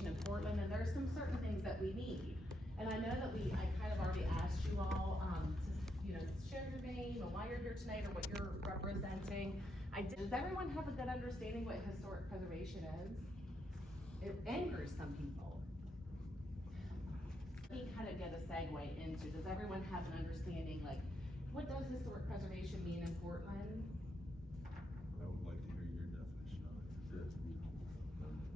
preservation in Portland, and there's some certain things that we need. And I know that I kind of already asked you all, to, share your name and why you're here tonight or what you're representing. Does everyone have a good understanding what historic preservation is? It angers some people. Let me kind of get a segue into, does everyone have an understanding, like, what does historic preservation mean in Portland? I would like to hear your definition of it.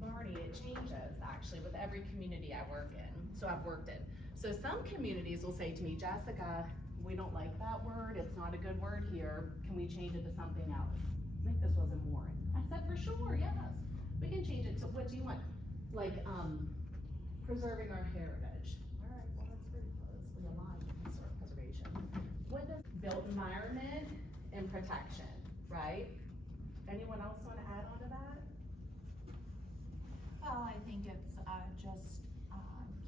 Marty, it changes actually with every community I work in. So I've worked in. So some communities will say to me, Jessica, we don't like that word. It's not a good word here. Can we change it to something else? I think this was in Warren. I said, for sure, yes. We can change it to, what do you want? Like, preserving our heritage. All right, well, that's pretty closely aligned with historic preservation. What does built environment and protection, right? Anyone else want to add on to that? Well, I think it's just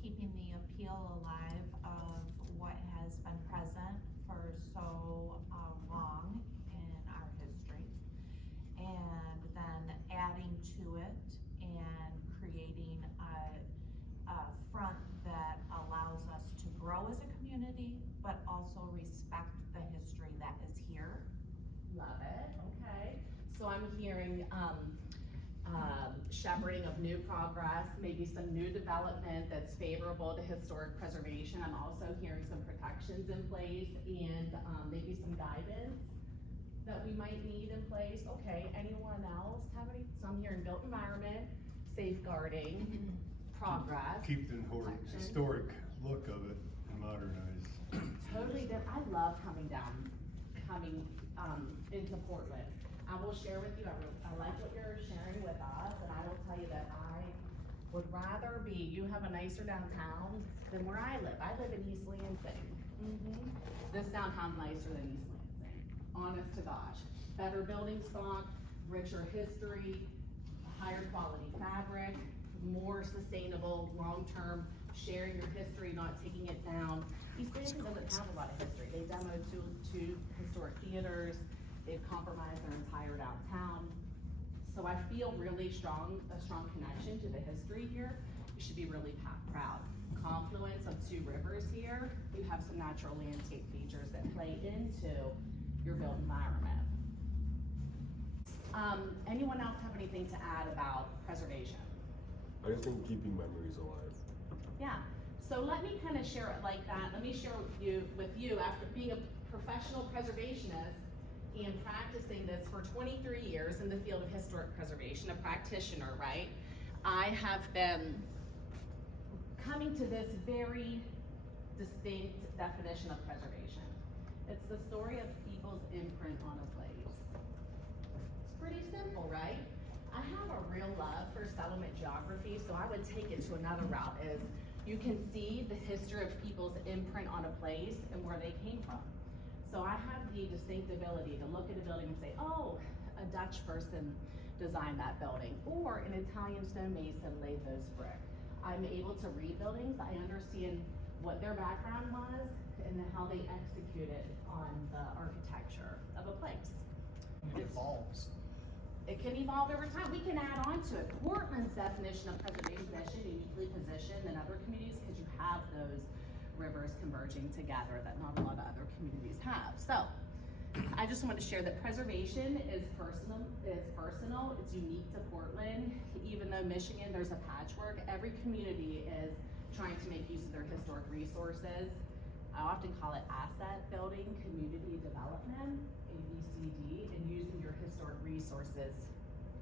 keeping the appeal alive of what has been present for so long in our history, and then adding to it and creating a front that allows us to grow as a community, but also respect the history that is here. Love it, okay. So I'm hearing shepherding of new progress, maybe some new development that's favorable to historic preservation. I'm also hearing some protections in place and maybe some guidance that we might need in place. Okay, anyone else have any? So I'm hearing built environment, safeguarding, progress. Keep the protection. historic look of it and modernize. Totally different. I love coming into Portland. I will share with you, I like what you're sharing with us, and I will tell you that I would rather you have a nicer downtown than where I live. I live in East Lansing. This downtown's nicer than East Lansing, honest to gosh. Better building stock, richer history, higher quality fabric, more sustainable, long-term, sharing your history, not taking it down. East Lansing doesn't have a lot of history. They demoed two historic theaters. They've compromised their entire downtown. So I feel really a strong connection to the history here. You should be really proud. Confluence of two rivers here. You have some natural landscape features that play into your built environment. Anyone else have anything to add about preservation? I just think keeping memories alive. Yeah, so let me kind of share it like that. Let me share with you after being a professional preservationist and practicing this for 23 years in the field of historic preservation, a practitioner, right? I have been coming to this very distinct definition of preservation. It's the story of people's imprint on a place. It's pretty simple, right? I have a real love for settlement geography, so I would take it to another route is you can see the history of people's imprint on a place and where they came from. So I have the distinct ability to look at a building and say, oh, a Dutch person designed that building, or an Italian stonemason laid those brick. I'm able to read buildings. I understand what their background was and how they executed on the architecture of a place. It evolves. It can evolve over time. We can add on to it. Portland's definition of preservation is actually uniquely positioned than other communities because you have those rivers converging together that not a lot of other communities have. So I just want to share that preservation is personal, it's unique to Portland. Even though Michigan, there's a patchwork, every community is trying to make use of their historic resources. I often call it asset building, community development, ABCD, and using your historic resources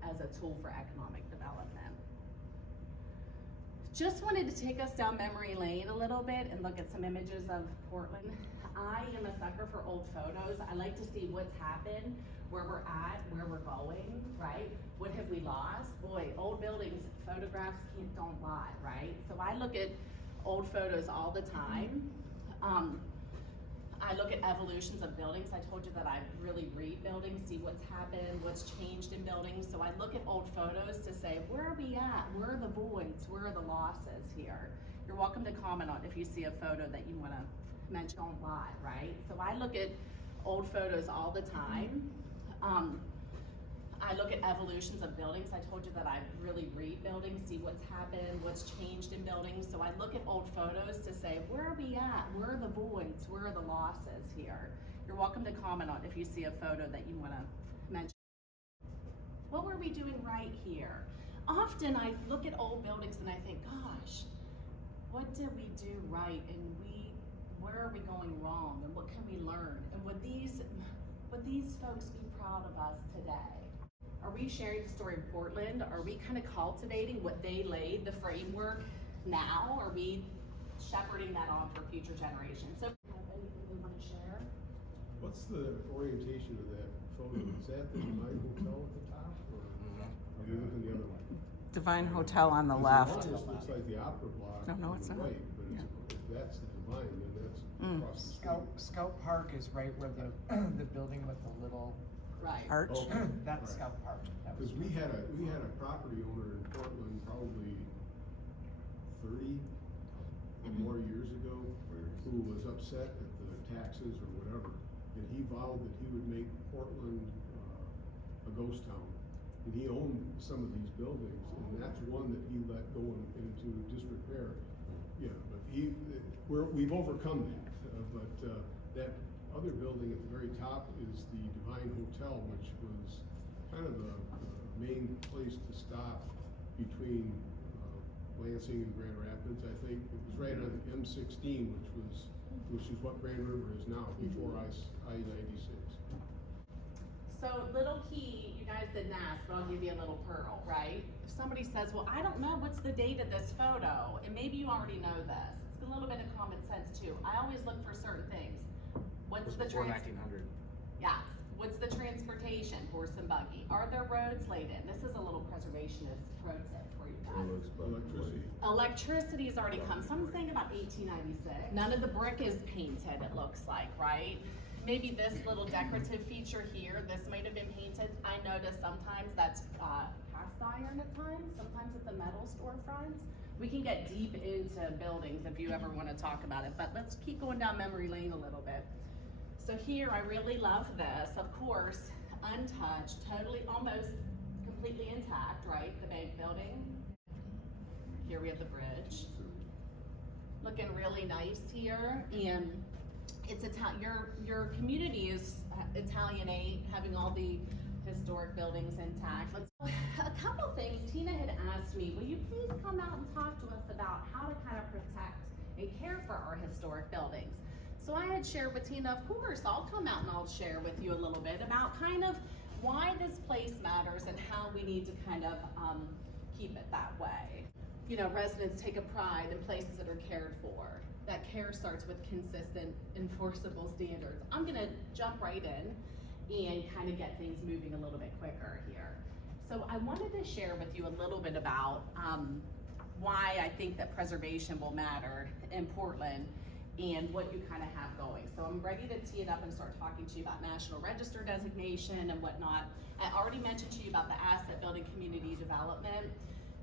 as a tool for economic development. Just wanted to take us down memory lane a little bit and look at some images of Portland. I am a sucker for old photos. I like to see what's happened, where we're at, where we're going, right? What have we lost? Boy, old buildings, photographs don't lie, right? So I look at old photos all the time. I look at evolutions of buildings. I told you that I really read buildings, see what's happened, what's changed in buildings. So I look at old photos to say, where are we at? Where are the voids? Where are the losses here? You're welcome to comment on if you see a photo that you wanna mention. Don't lie, right? So I look at old photos all the time. I look at evolutions of buildings. I told you that I really read buildings, see what's happened, what's changed in buildings. So I look at old photos to say, where are we at? Where are the voids? Where are the losses here? You're welcome to comment on if you see a photo that you wanna mention. What were we doing right here? Often I look at old buildings and I think, gosh, what did we do right? And where are we going wrong? And what can we learn? And would these folks be proud of us today? Are we sharing the story of Portland? Are we kind of cultivating what they laid, the framework now? Are we shepherding that on for future generations? So, have anything we want to share? What's the orientation of that photo? Is that the Divine Hotel at the top, or are we looking the other way? Divine Hotel on the 'Cause left. It almost looks like the Opera Block No, on it's the not. right, but if that's the Divine, then that's across the street. Scout Park is right where the, the building with the little, Right. Arch. Okay. that's Right. Scout Park. That was- Because we had a property owner in Portland probably 30 or more years ago, who was upset at the taxes or whatever, and he vowed that he would make Portland a ghost town. And he owned some of these buildings, and that's one that he let go into disrepair. Yeah, but we've overcome that, but that other building at the very top is the Divine Hotel, which was kind of the main place to stop between Lansing and Grand Rapids, I think. It was right on M16, which is what Grand River is now, before I-96. So little key, you guys didn't ask, but I'll give you a little pearl, right? If somebody says, well, I don't know what's the date of this photo, and maybe you already know this, it's a little bit of common sense too. I always look for certain things. What's the Before 1900. Yes. What's the transportation, horse and buggy? Are there roads laid in? This is a little preservationist pro tip for you guys. Electricity. Electricity's already come. Someone's saying about 1896. None of the brick is painted, it looks like, right? Maybe this little decorative feature here, this might have been painted. I notice sometimes that's cast iron at times. Sometimes it's a metal storefront. We can get deep into buildings if you ever want to talk about it, but let's keep going down memory lane a little bit. So here, I really love this. Of course, untouched, totally, almost completely intact, right? The bank building. Here we have the bridge. Looking really nice here, and it's your community is Italianate, having all the historic buildings intact. A couple things. Tina had asked me, will you please come out and talk to us about how to kind of protect and care for our historic buildings? So I had shared with Tina, of course, I'll come out and I'll share with you a little bit about kind of why this place matters and how we need to kind of keep it that way. You know, residents take a pride in places that are cared for. That care starts with consistent, enforceable standards. I'm gonna jump right in and kind of get things moving a little bit quicker here. So I wanted to share with you a little bit about why I think that preservation will matter in Portland and what you kind of have going. So I'm ready to tee it up and start talking to you about National Register designation and whatnot. I already mentioned to you about the asset building community development.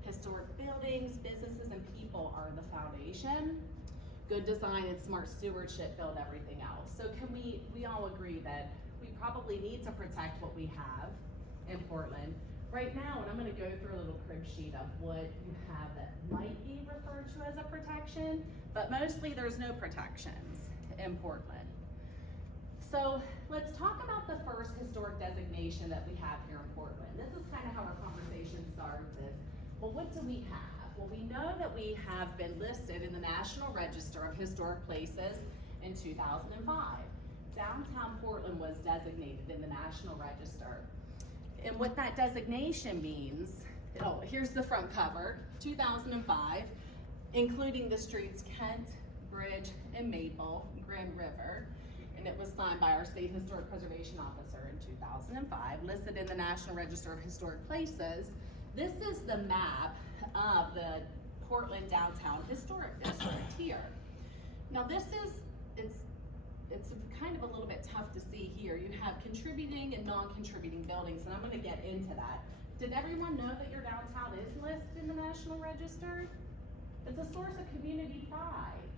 Historic buildings, businesses, and people are the foundation. Good design and smart stewardship build everything else. So can we all agree that we probably need to protect what we have in Portland right now? And I'm gonna go through a little crib sheet of what you have that might be referred to as a protection, but mostly there's no protections in Portland. So let's talk about the first historic designation that we have here in Portland. This is kind of how our conversation starts is, well, what do we have? Well, we know that we have been listed in the National Register of Historic Places in 2005. Downtown Portland was designated in the National Register. And what that designation means, oh, here's the front cover, 2005, including the streets Kent, Bridge, and Maple, Grand River. And it was signed by our State Historic Preservation Officer in 2005, listed in the National Register of Historic Places. This is the map of the Portland Downtown Historic District here. Now this is, it's kind of a little bit tough to see here. You have contributing and non-contributing buildings, and I'm gonna get into that. Did everyone know that your downtown is listed in the National Register? It's a source of community pride,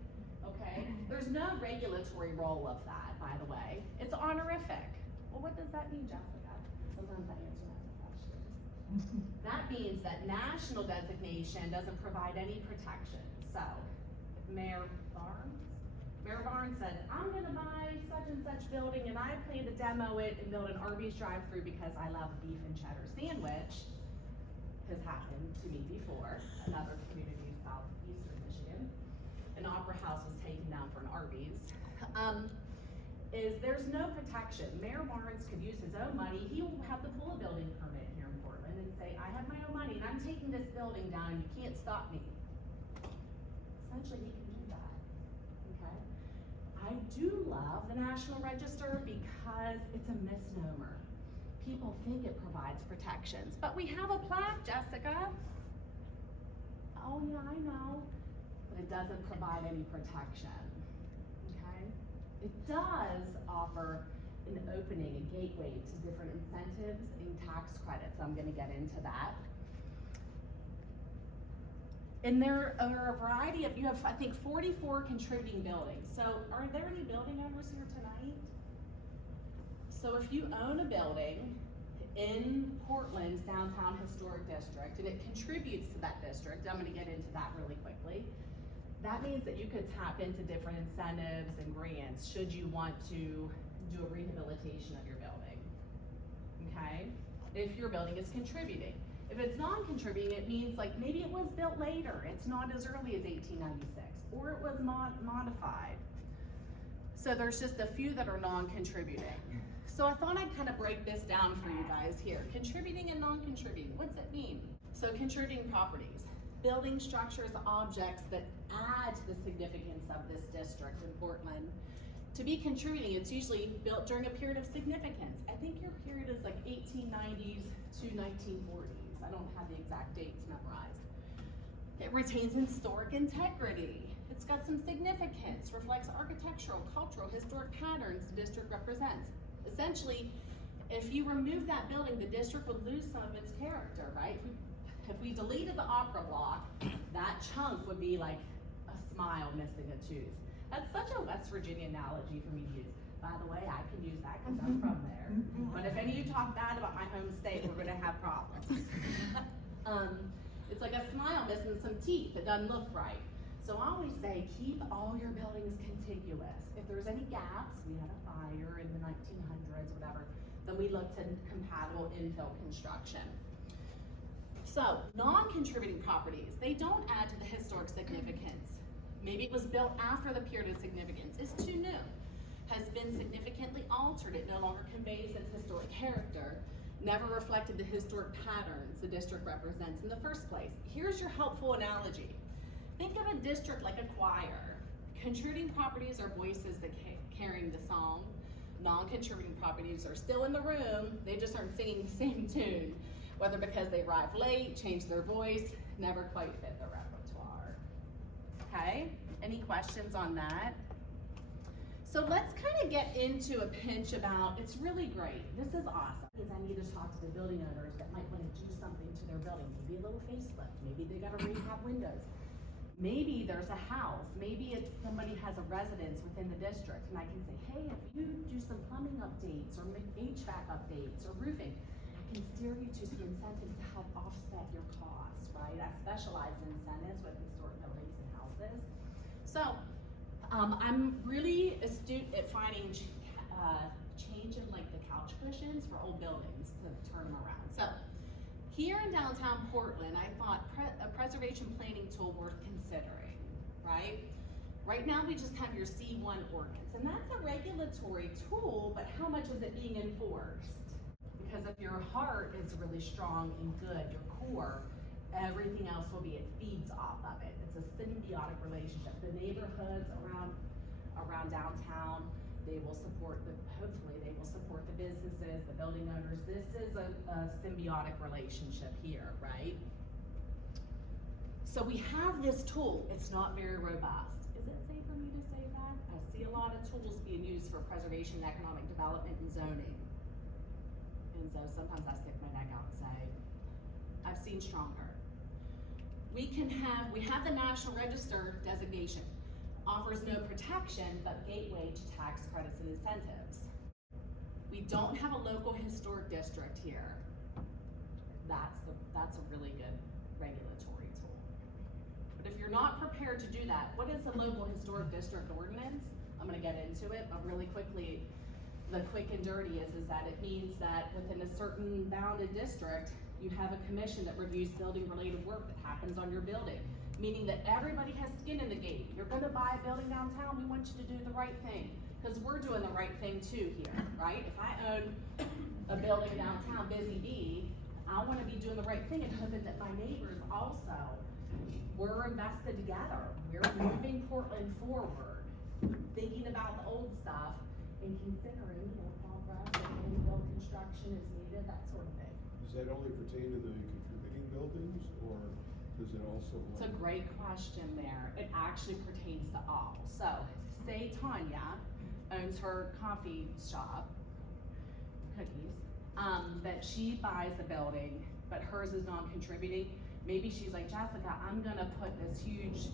okay? There's no regulatory role of that, by the way. It's honorific. Well, what does that mean, Jessica? Sometimes I answer that. That means that national designation doesn't provide any protection. So, if Mayor Barnes says, I'm gonna buy such and such building and I plan to demo it and build an Arby's drive-through because I love beef and cheddar sandwich, has happened to me before, another community in southeastern Michigan. An opera house was taken down for an Arby's. Is there's no protection. Mayor Barnes could use his own money. He will have to pull a building permit here in Portland and say, I have my own money and I'm taking this building down and you can't stop me. Essentially, he can do that, okay? I do love the National Register because it's a misnomer. People think it provides protections, but we have a plaque, Jessica. Oh yeah, I know, but it doesn't provide any protection, okay? It does offer an opening, a gateway to different incentives and tax credits. I'm gonna get into that. And there are a variety of, you have, I think, 44 contributing buildings. So are there any building owners here tonight? So if you own a building in Portland's downtown historic district and it contributes to that district, I'm gonna get into that really quickly. That means that you could tap into different incentives and grants should you want to do a rehabilitation of your building, okay? If your building is contributing. If it's non-contributing, it means like maybe it was built later, it's not as early as 1896, or it was modified. So there's just a few that are non-contributing. So I thought I'd kind of break this down for you guys here. Contributing and non-contributing, what's it mean? So contributing properties, building structures, objects that add to the significance of this district in Portland. To be contributing, it's usually built during a period of significance. I think your period is like 1890s to 1940s. I don't have the exact dates memorized. It retains historic integrity. It's got some significance, reflects architectural, cultural, historic patterns the district represents. Essentially, if you remove that building, the district would lose some of its character, right? If we deleted the opera block, that chunk would be like a smile missing a tooth. That's such a West Virginia analogy for me to use. By the way, I can use that because I'm from there. But if any of you talk bad about my home state, we're gonna have problems. It's like a smile missing some teeth. It doesn't look right. So I always say, keep all your buildings contiguous. If there's any gaps, we had a fire in the 1900s, whatever, then we look to compatible infill construction. So, non-contributing properties, they don't add to the historic significance. Maybe it was built after the period of significance, is too new, has been significantly altered, it no longer conveys its historic character, never reflected the historic patterns the district represents in the first place. Here's your helpful analogy. Think of a district like a choir. Contributing properties are voices that carrying the song. Non-contributing properties are still in the room, they just aren't singing the same tune. Whether because they arrived late, changed their voice, never quite fit the repertoire. Okay, any questions on that? So let's kind of get into a pinch about, it's really great, this is awesome. Because I need to talk to the building owners that might want to do something to their building. Maybe a little facelift, maybe they gotta rehab windows. Maybe there's a house, maybe it's somebody has a residence within the district and I can say, hey, if you do some plumbing updates or HVAC updates or roofing, I can steer you to some incentives to help offset your costs, right? I specialize in incentives with historic buildings and houses. So, I'm really astute at finding change in like the couch cushions for old buildings to turn them around. So, here in downtown Portland, I thought a preservation planning tool worth considering, right? Right now we just have your C1 ordinance, and that's a regulatory tool, but how much is it being enforced? Because if your heart is really strong and good, your core, everything else will be, it feeds off of it. It's a symbiotic relationship. The neighborhoods around downtown, they will support hopefully they will support the businesses, the building owners. This is a symbiotic relationship here, right? So we have this tool, it's not very robust. Is it safe for me to say that? I see a lot of tools being used for preservation, economic development, and zoning. And so sometimes I stick my neck out and say, I've seen stronger. We have the National Register designation. Offers no protection, but gateway to tax credits and incentives. We don't have a local historic district here. that's a really good regulatory tool. But if you're not prepared to do that, what is the local historic district ordinance? I'm gonna get into it, but really quickly, the quick and dirty is that it means that within a certain bounded district, you have a commission that reviews building related work that happens on your building. Meaning that everybody has skin in the game. You're gonna buy a building downtown, we want you to do the right thing. Cause we're doing the right thing too here, right? If I own a building downtown, Busy Bee, I wanna be doing the right thing and hoping that my neighbors also, we're invested together. We're moving Portland forward, thinking about the old stuff and considering, progress and build construction is needed, that sort of thing. Does that only pertain to the contributing buildings, or does it also? It's a great question there. It actually pertains to all. So, say Tanya owns her coffee shop, cookies, that she buys the building, but hers is non-contributing. Maybe she's like, Jessica, I'm gonna put this huge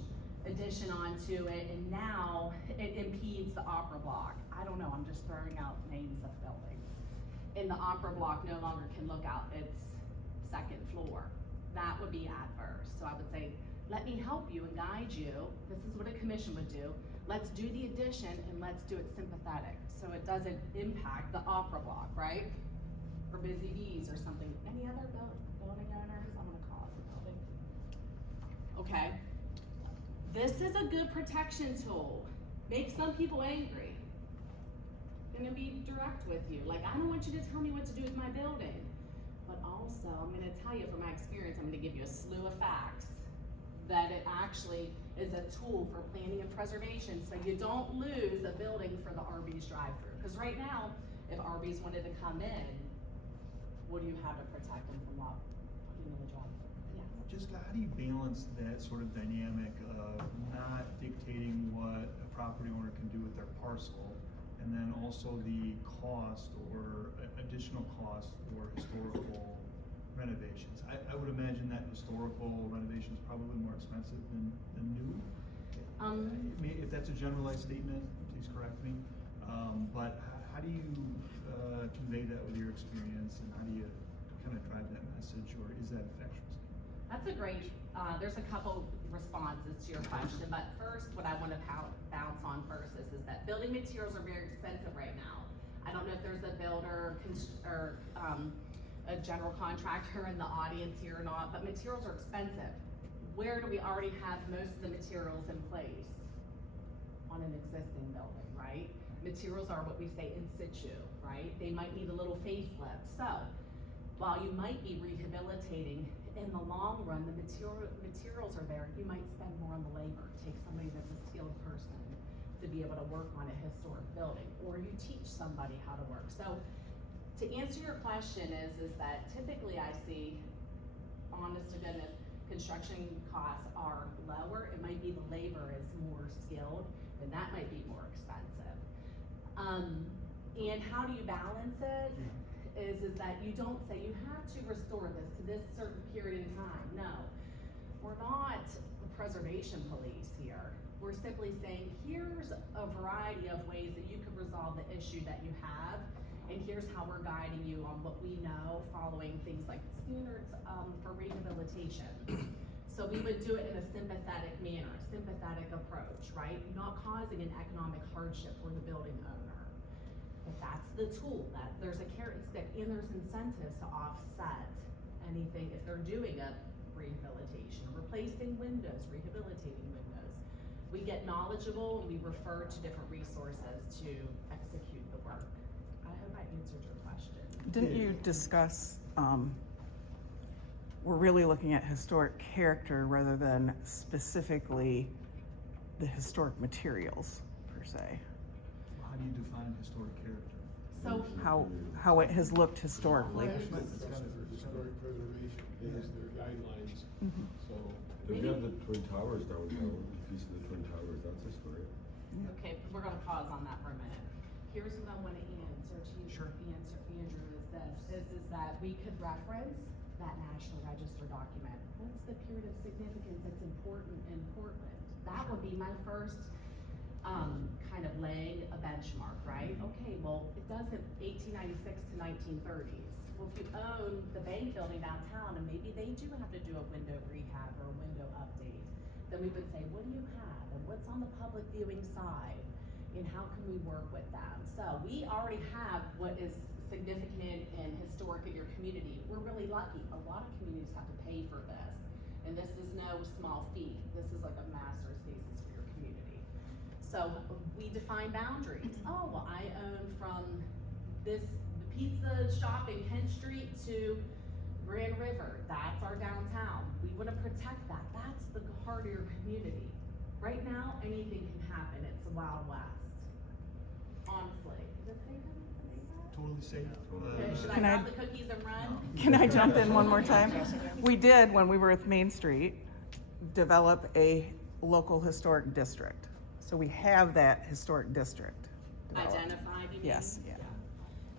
addition onto it, and now it impedes the opera block. I don't know, I'm just throwing out names of buildings. And the opera block no longer can look out its second floor. That would be adverse. So I would say, let me help you and guide you. This is what a commission would do. Let's do the addition and let's do it sympathetic. So it doesn't impact the opera block, right? Or Busy Bees or something. Any other building owners? I'm gonna call it the building. Okay. This is a good protection tool. Make some people angry. Gonna be direct with you. Like, I don't want you to tell me what to do with my building. But also, I'm gonna tell you from my experience, I'm gonna give you a slew of facts that it actually is a tool for planning and preservation, so you don't lose a building for the Arby's drive-through. Because right now, if Arby's wanted to come in, what do you have to protect them from putting in the drive-through? Yeah. Just how do you balance that sort of dynamic of not dictating what a property owner can do with their parcel, and then also the cost or additional cost for historical renovations? I would imagine that historical renovation is probably more expensive than new. If that's a generalized statement, please correct me. But how do you convey that with your experience, and how do you kind of drive that message, or is that effectual? That's a great, there's a couple responses to your question, but first, what I want to bounce on first is that building materials are very expensive right now. I don't know if there's a builder or a general contractor in the audience here or not, but materials are expensive. Where do we already have most of the materials in place? On an existing building, right? Materials are what we say in situ, right? They might need a little facelift. So, while you might be rehabilitating, in the long run, the materials are there. You might spend more on the labor. Take somebody that's a skilled person to be able to work on a historic building, or you teach somebody how to work. So, to answer your question is that typically I see, honest to goodness, construction costs are lower. It might be the labor is more skilled, and that might be more expensive. And how do you balance it? Is that you don't say you have to restore this to this certain period in time. No, we're not the preservation police here. We're simply saying, here's a variety of ways that you could resolve the issue that you have, and here's how we're guiding you on what we know, following things like standards for rehabilitation. So we would do it in a sympathetic manner, sympathetic approach, right? Not causing an economic hardship for the building owner. But that's the tool, that there's a carrot and stick, and there's incentives to offset anything if they're doing a rehabilitation, replacing windows, rehabilitating windows. We get knowledgeable and we refer to different resources to execute the work. I hope I answered your question. Didn't you discuss, we're really looking at historic character rather than specifically the historic materials per se? How do you define historic character? So How it has looked historically. Historic preservation, is their guidelines, so. We have the Twin Towers downtown, a piece of the Twin Towers, that's historic. okay, we're gonna pause on that for a minute. Here's what I wanna answer to you, Sure. Andrew, is that we could reference that National Register document. What's the period of significance that's important in Portland? That would be my first kind of laying a benchmark, right? Okay, well, it doesn't 1896 to 1930s. well, if you own the bank building downtown and maybe they do have to do a window rehab or a window update, then we would say, what do you have and what's on the public viewing side? And how can we work with them? So we already have what is significant and historic in your community. We're really lucky. A lot of communities have to pay for this. And this is no small fee. This is like a master's thesis for your community. So we define boundaries. Oh, well, I own from the pizza shop in Kent Street to Grand River. That's our downtown. We want to protect that. That's the heart of your community. Right now, anything can happen. It's the Wild West. Honestly. Is it safe? Totally safe. Okay, should I Can I- grab the cookies and run? Can I jump in one more time? We did, when we were with Main Street, develop a local historic district. So we have that historic district developed. Identified, you mean? Yes, yeah.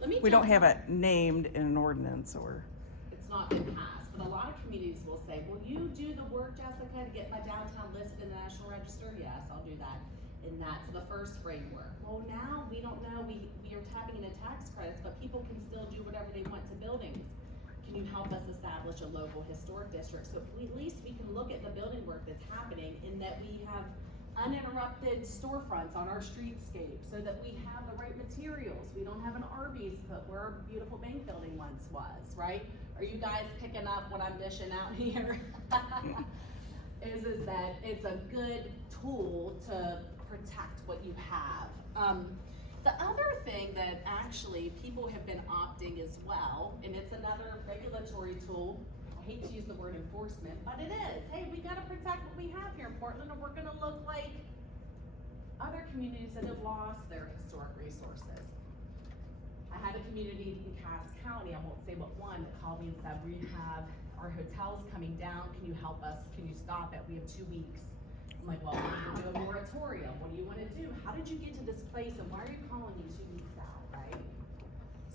Let me We don't jump have in. it named in an ordinance or, It's not been passed, but a lot of communities will say, will you do the work, Jessica, to get my downtown listed in the National Register? Yes, I'll do that. And that's the first framework. Well, now we don't know, we are tapping into tax credits, but people can still do whatever they want to buildings. Can you help us establish a local historic district? So at least we can look at the building work that's happening in that we have uninterrupted storefronts on our streetscape so that we have the right materials. We don't have an Arby's put where our beautiful bank building once was, right? Are you guys picking up what I'm dishing out here? is that it's a good tool to protect what you have. The other thing that actually people have been opting as well, and it's another regulatory tool. I hate to use the word enforcement, but it is. Hey, we gotta protect what we have here in Portland, or we're gonna look like other communities that have lost their historic resources. I had a community in Cass County, I won't say what one, that called me and said, we have our hotels coming down, can you help us, can you stop it, we have 2 weeks. I'm like, well, we're gonna do a moratorium, what do you wanna do? How did you get to this place and why are you calling me 2 weeks out, right?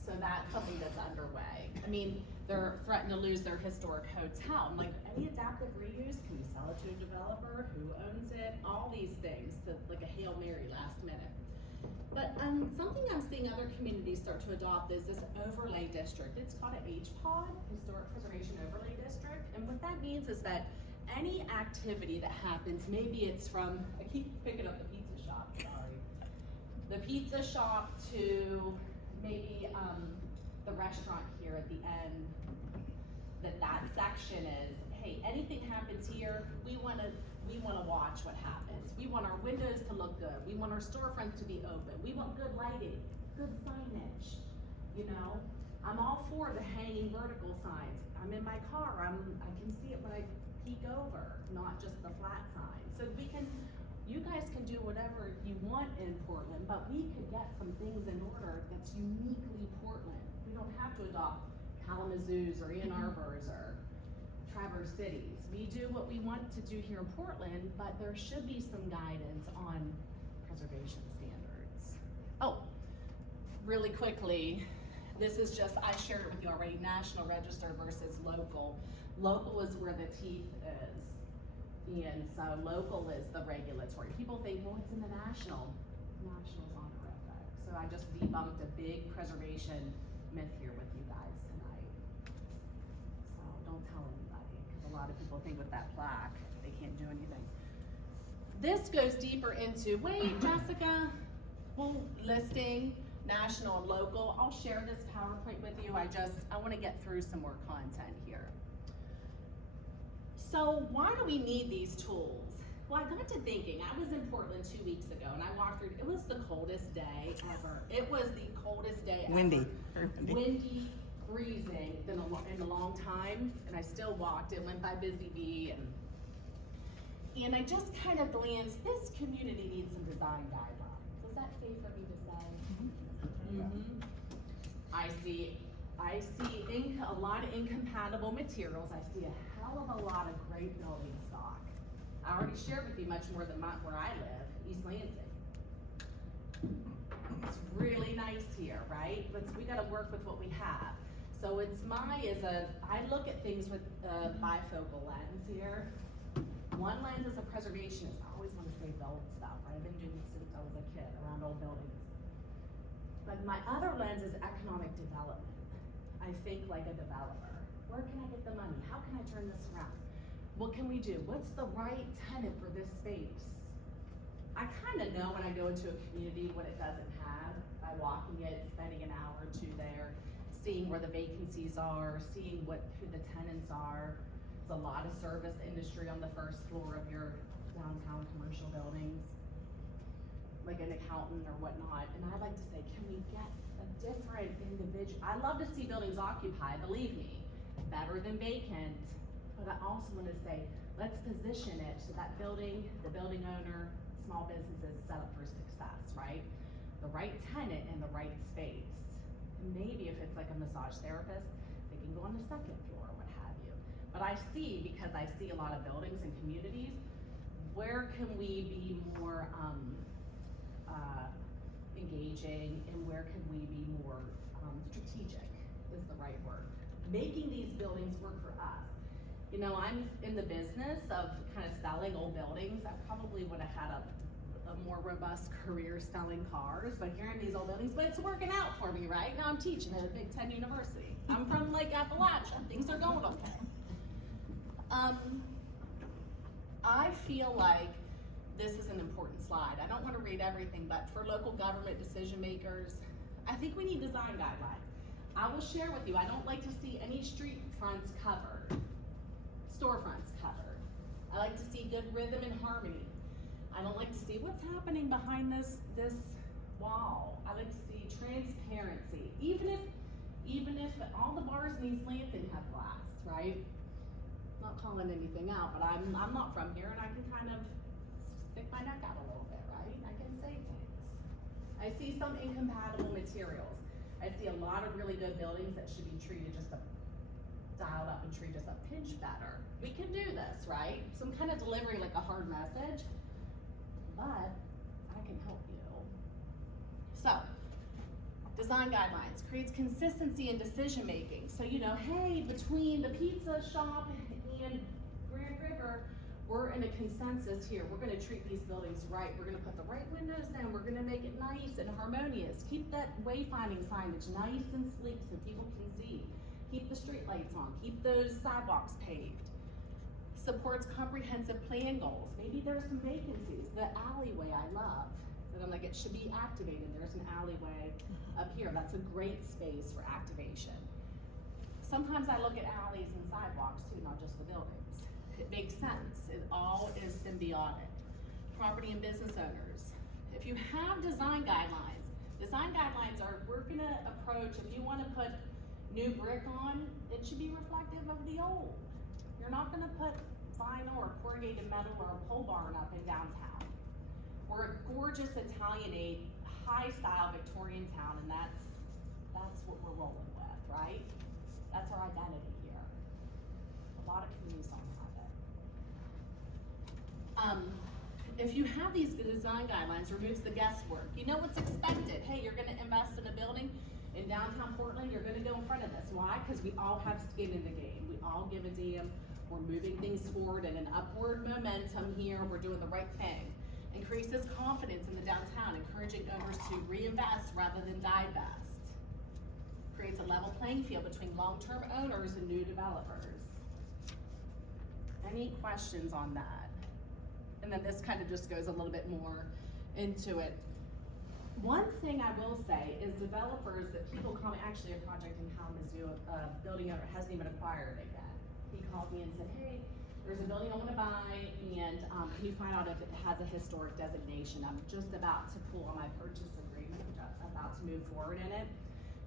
So that's something that's underway. I mean, they're threatening to lose their historic hotel. I'm like, any adaptive reuse, can you sell it to a developer? Who owns it? All these things, so like a Hail Mary last minute. But something I'm seeing other communities start to adopt is this overlay district. It's called an HPOD, Historic Preservation Overlay District. And what that means is that any activity that happens, maybe it's from, I keep picking up the pizza shop, sorry. The pizza shop to maybe the restaurant here at the end, that section is, hey, anything happens here, we wanna watch what happens. We want our windows to look good. We want our storefronts to be open. We want good lighting, good signage, you know? I'm all for the hanging vertical signs. I'm in my car, I can see it when I peek over, not just the flat sign. So you guys can do whatever you want in Portland, but we could get some things in order that's uniquely Portland. We don't have to adopt Kalamazoo's or Ann Arbor's or Traverse Cities. We do what we want to do here in Portland, but there should be some guidance on preservation standards. Oh, really quickly, this is just, I shared it with you already, National Register versus local. Local is where the teeth is. And so local is the regulatory. People think, well, it's in the national. National's honorific. So I just debunked a big preservation myth here with you guys tonight. So don't tell anybody, because a lot of people think with that plaque, they can't do anything. This goes deeper into, wait, Jessica, well, listing national and local. I'll share this PowerPoint with you. I want to get through some more content here. So why do we need these tools? Well, I got to thinking, I was in Portland 2 weeks ago and I walked through, it was the coldest day ever. It was the coldest day ever. windy. Windy, freezing in a long time, and I still walked. It went by Busy Bee, and I just kind of glanced, this community needs some design guidelines. Is that safe for me to say? Mm-hmm. I see a lot of incompatible materials. I see a hell of a lot of great building stock. I already shared with you much more than where I live, East Lansing. It's really nice here, right? We gotta work with what we have. So I look at things with a bifocal lens here. One lens is a preservationist. I always wanna say build stuff, right? I've been doing this since I was a kid, around old buildings. But my other lens is economic development. I think like a developer. Where can I get the money? How can I turn this around? What can we do? What's the right tenant for this space? I kinda know when I go into a community what it doesn't have by walking it, spending an hour or two there, seeing where the vacancies are, seeing who the tenants are. There's a lot of service industry on the first floor of your downtown commercial buildings, like an accountant or whatnot. And I like to say, can we get a different individual? I love to see buildings occupied, believe me, better than vacant. But I also want to say, let's position it so that building, the building owner, small businesses set up for success, right? The right tenant in the right space. And maybe if it's like a massage therapist, they can go on the second floor, what have you. But I see, because I see a lot of buildings and communities, where can we be more engaging, and where can we be more strategic is the right word. Making these buildings work for us. You know, I'm in the business of kind of selling old buildings. I probably would have had a more robust career selling cars, but here in these old buildings, but it's working out for me, right? Now I'm teaching at a Big Ten university. I'm from like Appalachia, things are going okay. I feel like this is an important slide. I don't want to read everything, but for local government decision makers, I think we need design guidelines. I will share with you, I don't like to see any street fronts covered, storefronts covered. I like to see good rhythm and harmony. I don't like to see what's happening behind this wall. I like to see transparency. Even if all the bars in East Lansing have glass, right? Not calling anything out, but I'm not from here, and I can kind of stick my neck out a little bit, right? I can say things. I see some incompatible materials. I see a lot of really good buildings that should be treated just dialed up and treated just a pinch better. We can do this, right? Some kind of delivery, like a hard message, but I can help you. So, design guidelines creates consistency in decision making. So, you know, hey, between the pizza shop and Grand River, we're in a consensus here. We're gonna treat these buildings right. We're gonna put the right windows in. We're gonna make it nice and harmonious. Keep that wayfinding signage nice and sleek so people can see. Keep the street lights on. Keep those sidewalks paved. Supports comprehensive plan goals. Maybe there's some vacancies. The alleyway I love. That I'm like, it should be activated. There's an alleyway up here. That's a great space for activation. Sometimes I look at alleys and sidewalks too, not just the buildings. It makes sense. It all is symbiotic. Property and business owners. If you have design guidelines are, we're gonna approach, if you wanna put new brick on, it should be reflective of the old. You're not gonna put vinyl or corrugated metal or a pole barn up in downtown. We're a gorgeous Italianate, high style Victorian town, and that's what we're rolling with, right? That's our identity here. A lot of communities don't have it. If you have these design guidelines, removes the guesswork. You know what's expected. Hey, you're gonna invest in a building in downtown Portland, you're gonna go in front of this. Why? Because we all have skin in the game. We all give a damn. We're moving things forward in an upward momentum here. We're doing the right thing. Increases confidence in the downtown, encouraging owners to reinvest rather than divest. Creates a level playing field between long-term owners and new developers. Any questions on that? And then this kind of just goes a little bit more into it. One thing I will say is developers that people call me, actually a project in Kalamazoo, a building owner hasn't even acquired it yet. He called me and said, hey, there's a building I wanna buy, and can you find out if it has a historic designation? I'm just about to pull on my purchase agreement, about to move forward in it.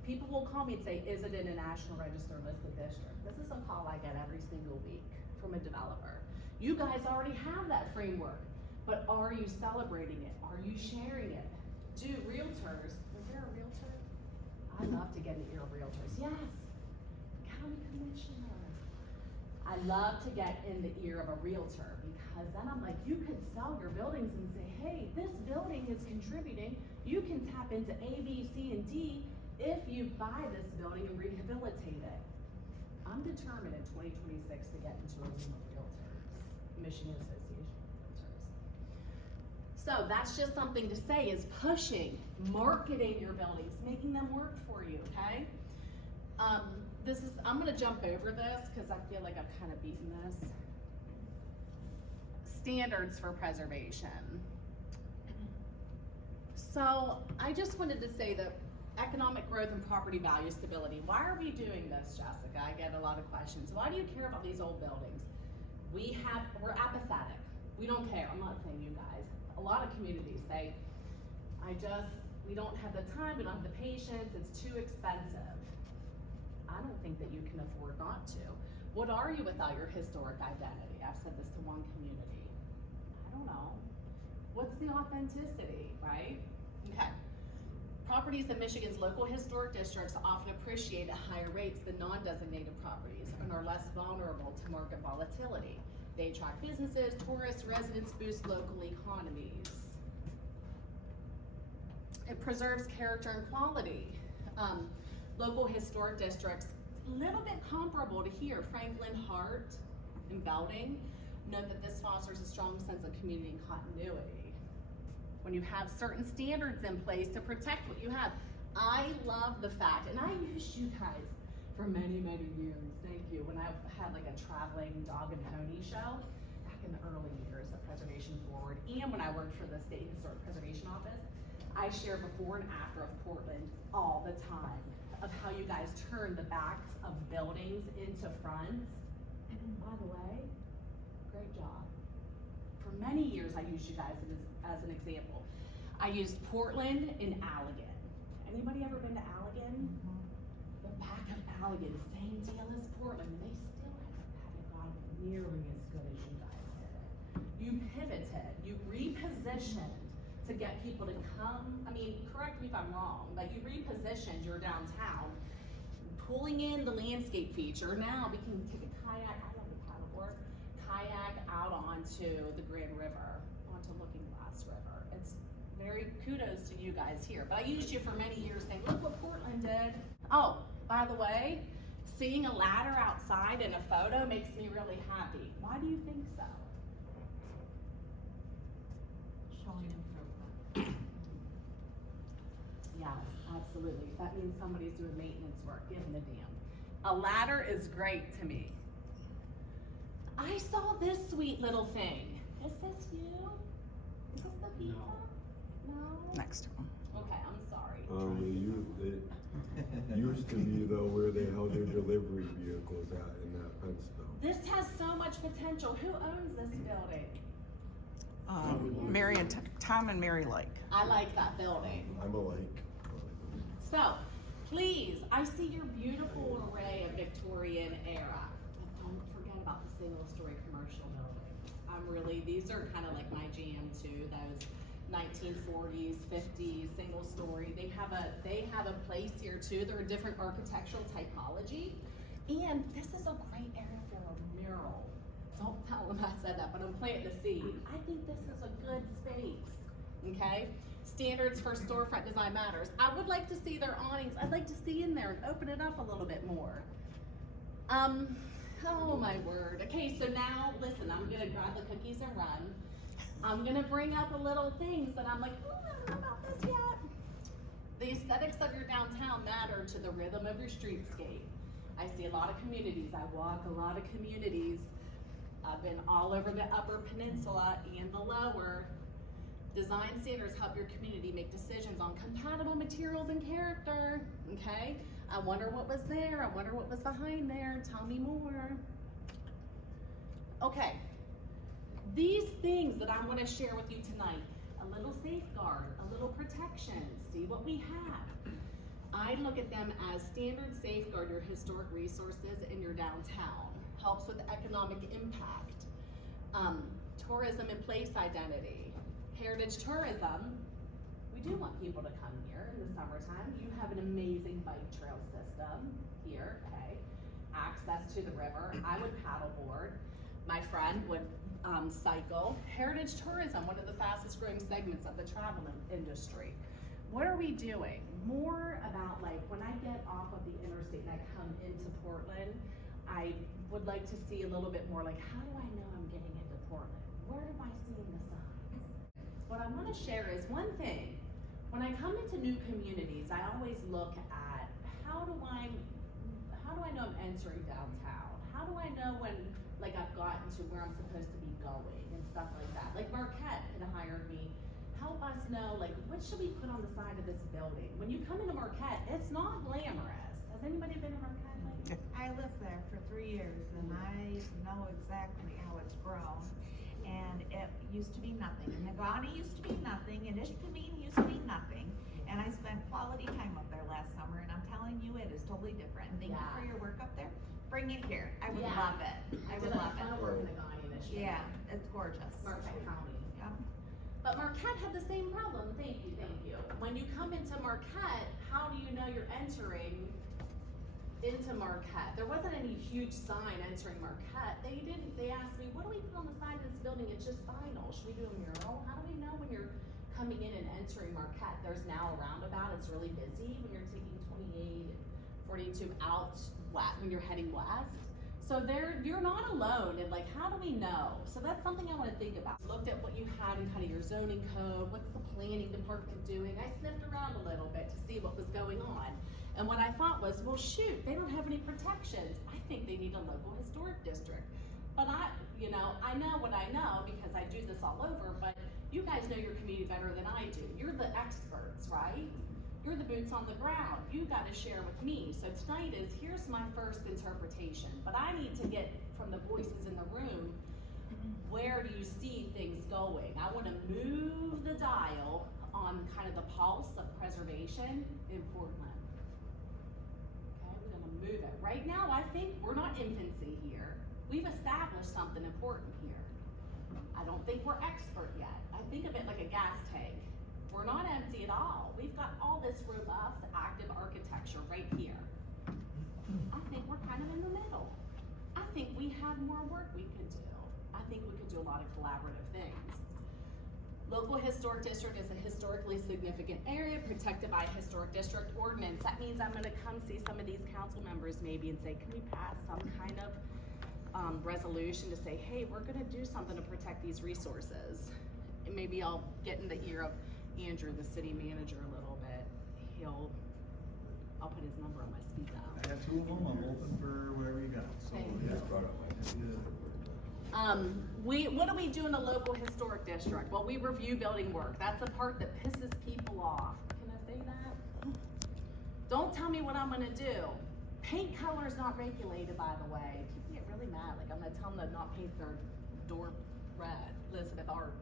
People will call me and say, is it in a National Register listed district? This is a call I get every single week from a developer. You guys already have that framework, but are you celebrating it? Are you sharing it? Do realtors, is there a realtor? I love to get in the ear of realtors. Yes, county commissioner. I love to get in the ear of a realtor, because then I'm like, you could sell your buildings and say, hey, this building is contributing. You can tap into A, B, C, and D if you buy this building and rehabilitate it. I'm determined in 2026 to get into a room of realtors, Michigan Association of Realtors. So that's just something to say, is pushing, marketing your buildings, making them work for you, okay? I'm gonna jump over this because I feel like I've kind of beaten this. Standards for preservation. So I just wanted to say that economic growth and property value stability. Why are we doing this, Jessica? I get a lot of questions. Why do you care about these old buildings? We're apathetic. We don't care. I'm not saying you guys. A lot of communities say, we don't have the time, we don't have the patience, it's too expensive. I don't think that you can afford not to. What are you without your historic identity? I've said this to one community. I don't know. What's the authenticity, right? Okay. Properties in Michigan's local historic districts often appreciate at higher rates than non-designated properties and are less vulnerable to market volatility. They attract businesses, tourists, residents, boost local economies. It preserves character and quality. Local historic districts, a little bit comparable to here, Franklin, Hart, and Belding. Note that this fosters a strong sense of community and continuity. When you have certain standards in place to protect what you have. I love the fact, and I used you guys for many, many years, thank you, when I had like a traveling dog and pony show back in the early years of Preservation Forward, and when I worked for the State Historic Preservation Office, I share before and after of Portland all the time of how you guys turn the backs of buildings into fronts. And by the way, great job. For many years, I used you guys as an example. I used Portland and Allegan. Anybody ever been to Allegan? The back of Allegan, same deal as Portland. They still haven't gone nearly as good as you guys did it. You pivoted, you repositioned to get people to come. I mean, correct me if I'm wrong, but you repositioned your downtown, pulling in the landscape feature. Now we can take a kayak, I love the paddleboard, kayak out onto the Grand River, onto Looking Glass River. It's very kudos to you guys here. But I used you for many years saying, look what Portland did. Oh, by the way, seeing a ladder outside in a photo makes me really happy. Why do you think so? Showing improvement. Yes, absolutely. That means somebody's doing maintenance work, giving a damn. A ladder is great to me. I saw this sweet little thing. Is this you? Is this the pizza? No? Next to them. Okay, I'm sorry. It used to be though where they held their delivery vehicles at in that fence though. This has so much potential. Who owns this building? Mary and Tom and Mary Lake. I like that building. I'm alike. So, please, I see your beautiful array of Victorian era. But don't forget about the single-story commercial buildings. These are kind of like my jam too. Those 1940s, 50s, single-story. They have a place here too. They're a different architectural typology, and this is a great area for a mural. Don't tell them I said that, but I'm planting the seed. I think this is a good space. Okay. Standards for storefront design matters. I would like to see their awnings. I'd like to see in there and open it up a little bit more. Oh my word. Okay, so now listen, I'm gonna grab the cookies and run. I'm gonna bring up a little things that I'm like, oh, I don't know about this yet. The aesthetics of your downtown matter to the rhythm of your streetscape. I see a lot of communities. I walk a lot of communities. I've been all over the Upper Peninsula and the Lower. Design standards help your community make decisions on compatible materials and character, okay? I wonder what was there, I wonder what was behind there, tell me more. Okay, these things that I wanna share with you tonight, a little safeguard, a little protection, see what we have. I look at them as standard safeguard your historic resources in your downtown, helps with economic impact, tourism and place identity. Heritage tourism, we do want people to come here in the summertime. You have an amazing bike trail system here, okay? Access to the river. I would paddleboard. My friend would cycle. Heritage tourism, one of the fastest growing segments of the travel industry. What are we doing? More about like, when I get off of the interstate and I come into Portland, I would like to see a little bit more like, how do I know I'm getting into Portland? Where am I seeing the signs? What I want to share is one thing. When I come into new communities, I always look at how do I do I know I'm entering downtown? How do I know when, like, I've gotten to where I'm supposed to be going and stuff like that? Like Marquette could have hired me, help us know, like, what should we put on the side of this building? When you come into Marquette, it's not glamorous. Has anybody been to Marquette lately? I lived there for 3 years and I know exactly how it's grown. And it used to be nothing, and Nagani used to be nothing, and Ishpeming used to be nothing. And I spent quality time up there last summer, and I'm telling you, it is totally different. And thank you for your work up there. Bring it here. I would Yeah. love it. I would love I it. work in the Gani this year. Yeah, it's gorgeous. Marquette County. Yep. But Marquette had the same problem, thank you. When you come into Marquette, how do you know you're entering into Marquette? There wasn't any huge sign entering Marquette. They asked me, what do we put on the side of this building? It's just vinyl. Should we do a mural? How do we know when you're coming in and entering Marquette? There's now a roundabout, it's really busy when you're taking 28 and 42 out west, when you're heading west. So you're not alone, and like, how do we know? So that's something I wanna think about. Looked at what you had in kind of your zoning code, what's the planning department doing? I sniffed around a little bit to see what was going on. And what I thought was, well shoot, they don't have any protections. I think they need a local historic district. But I know what I know because I do this all over, but you guys know your community better than I do. You're the experts, right? You're the boots on the ground. You gotta share with me. So tonight here's my first interpretation, but I need to get from the voices in the room, where do you see things going? I wanna move the dial on kind of the pulse of preservation in Portland. Okay, we're gonna move it. Right now, I think we're not infancy here. We've established something important here. I don't think we're expert yet. I think of it like a gas tank. We're not empty at all. We've got all this robust, active architecture right here. I think we're kind of in the middle. I think we have more work we could do. I think we could do a lot of collaborative things. Local historic district is a historically significant area protected by a historic district ordinance. That means I'm gonna come see some of these council members maybe and say, can we pass some kind of resolution to say, hey, we're gonna do something to protect these resources. And maybe I'll get in the ear of Andrew, the city manager, a little bit. I'll put his number on my speed dial. I have 2 of them, I'm open for whatever you got, so. Thank yeah. Yeah. What do we do in a local historic district? Well, we review building work. That's the part that pisses people off. Can I say that? Don't tell me what I'm gonna do. Paint color is not regulated, by the way. People get really mad, like I'm gonna tell them to not paint their door red, Elizabeth Arden.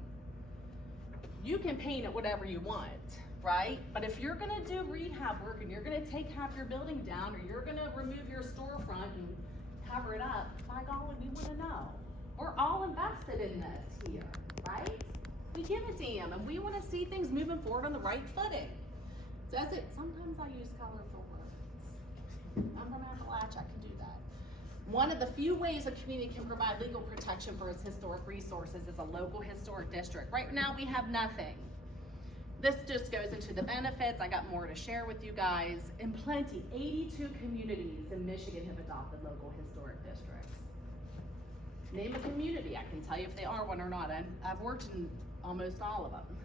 You can paint it whatever you want, right? But if you're gonna do rehab work and you're gonna take half your building down, or you're gonna remove your storefront and cover it up, by golly, we wanna know. We're all invested in this here, right? We give a damn, and we wanna see things moving forward on the right footing. Sometimes I use colorful words. I'm from Appalachia, I can do that. One of the few ways a community can provide legal protection for its historic resources is a local historic district. Right now, we have nothing. This just goes into the benefits. I got more to share with you guys. And plenty, 82 communities in Michigan have adopted local historic districts. Name a community, I can tell you if they are one or not. I've worked in almost all of them.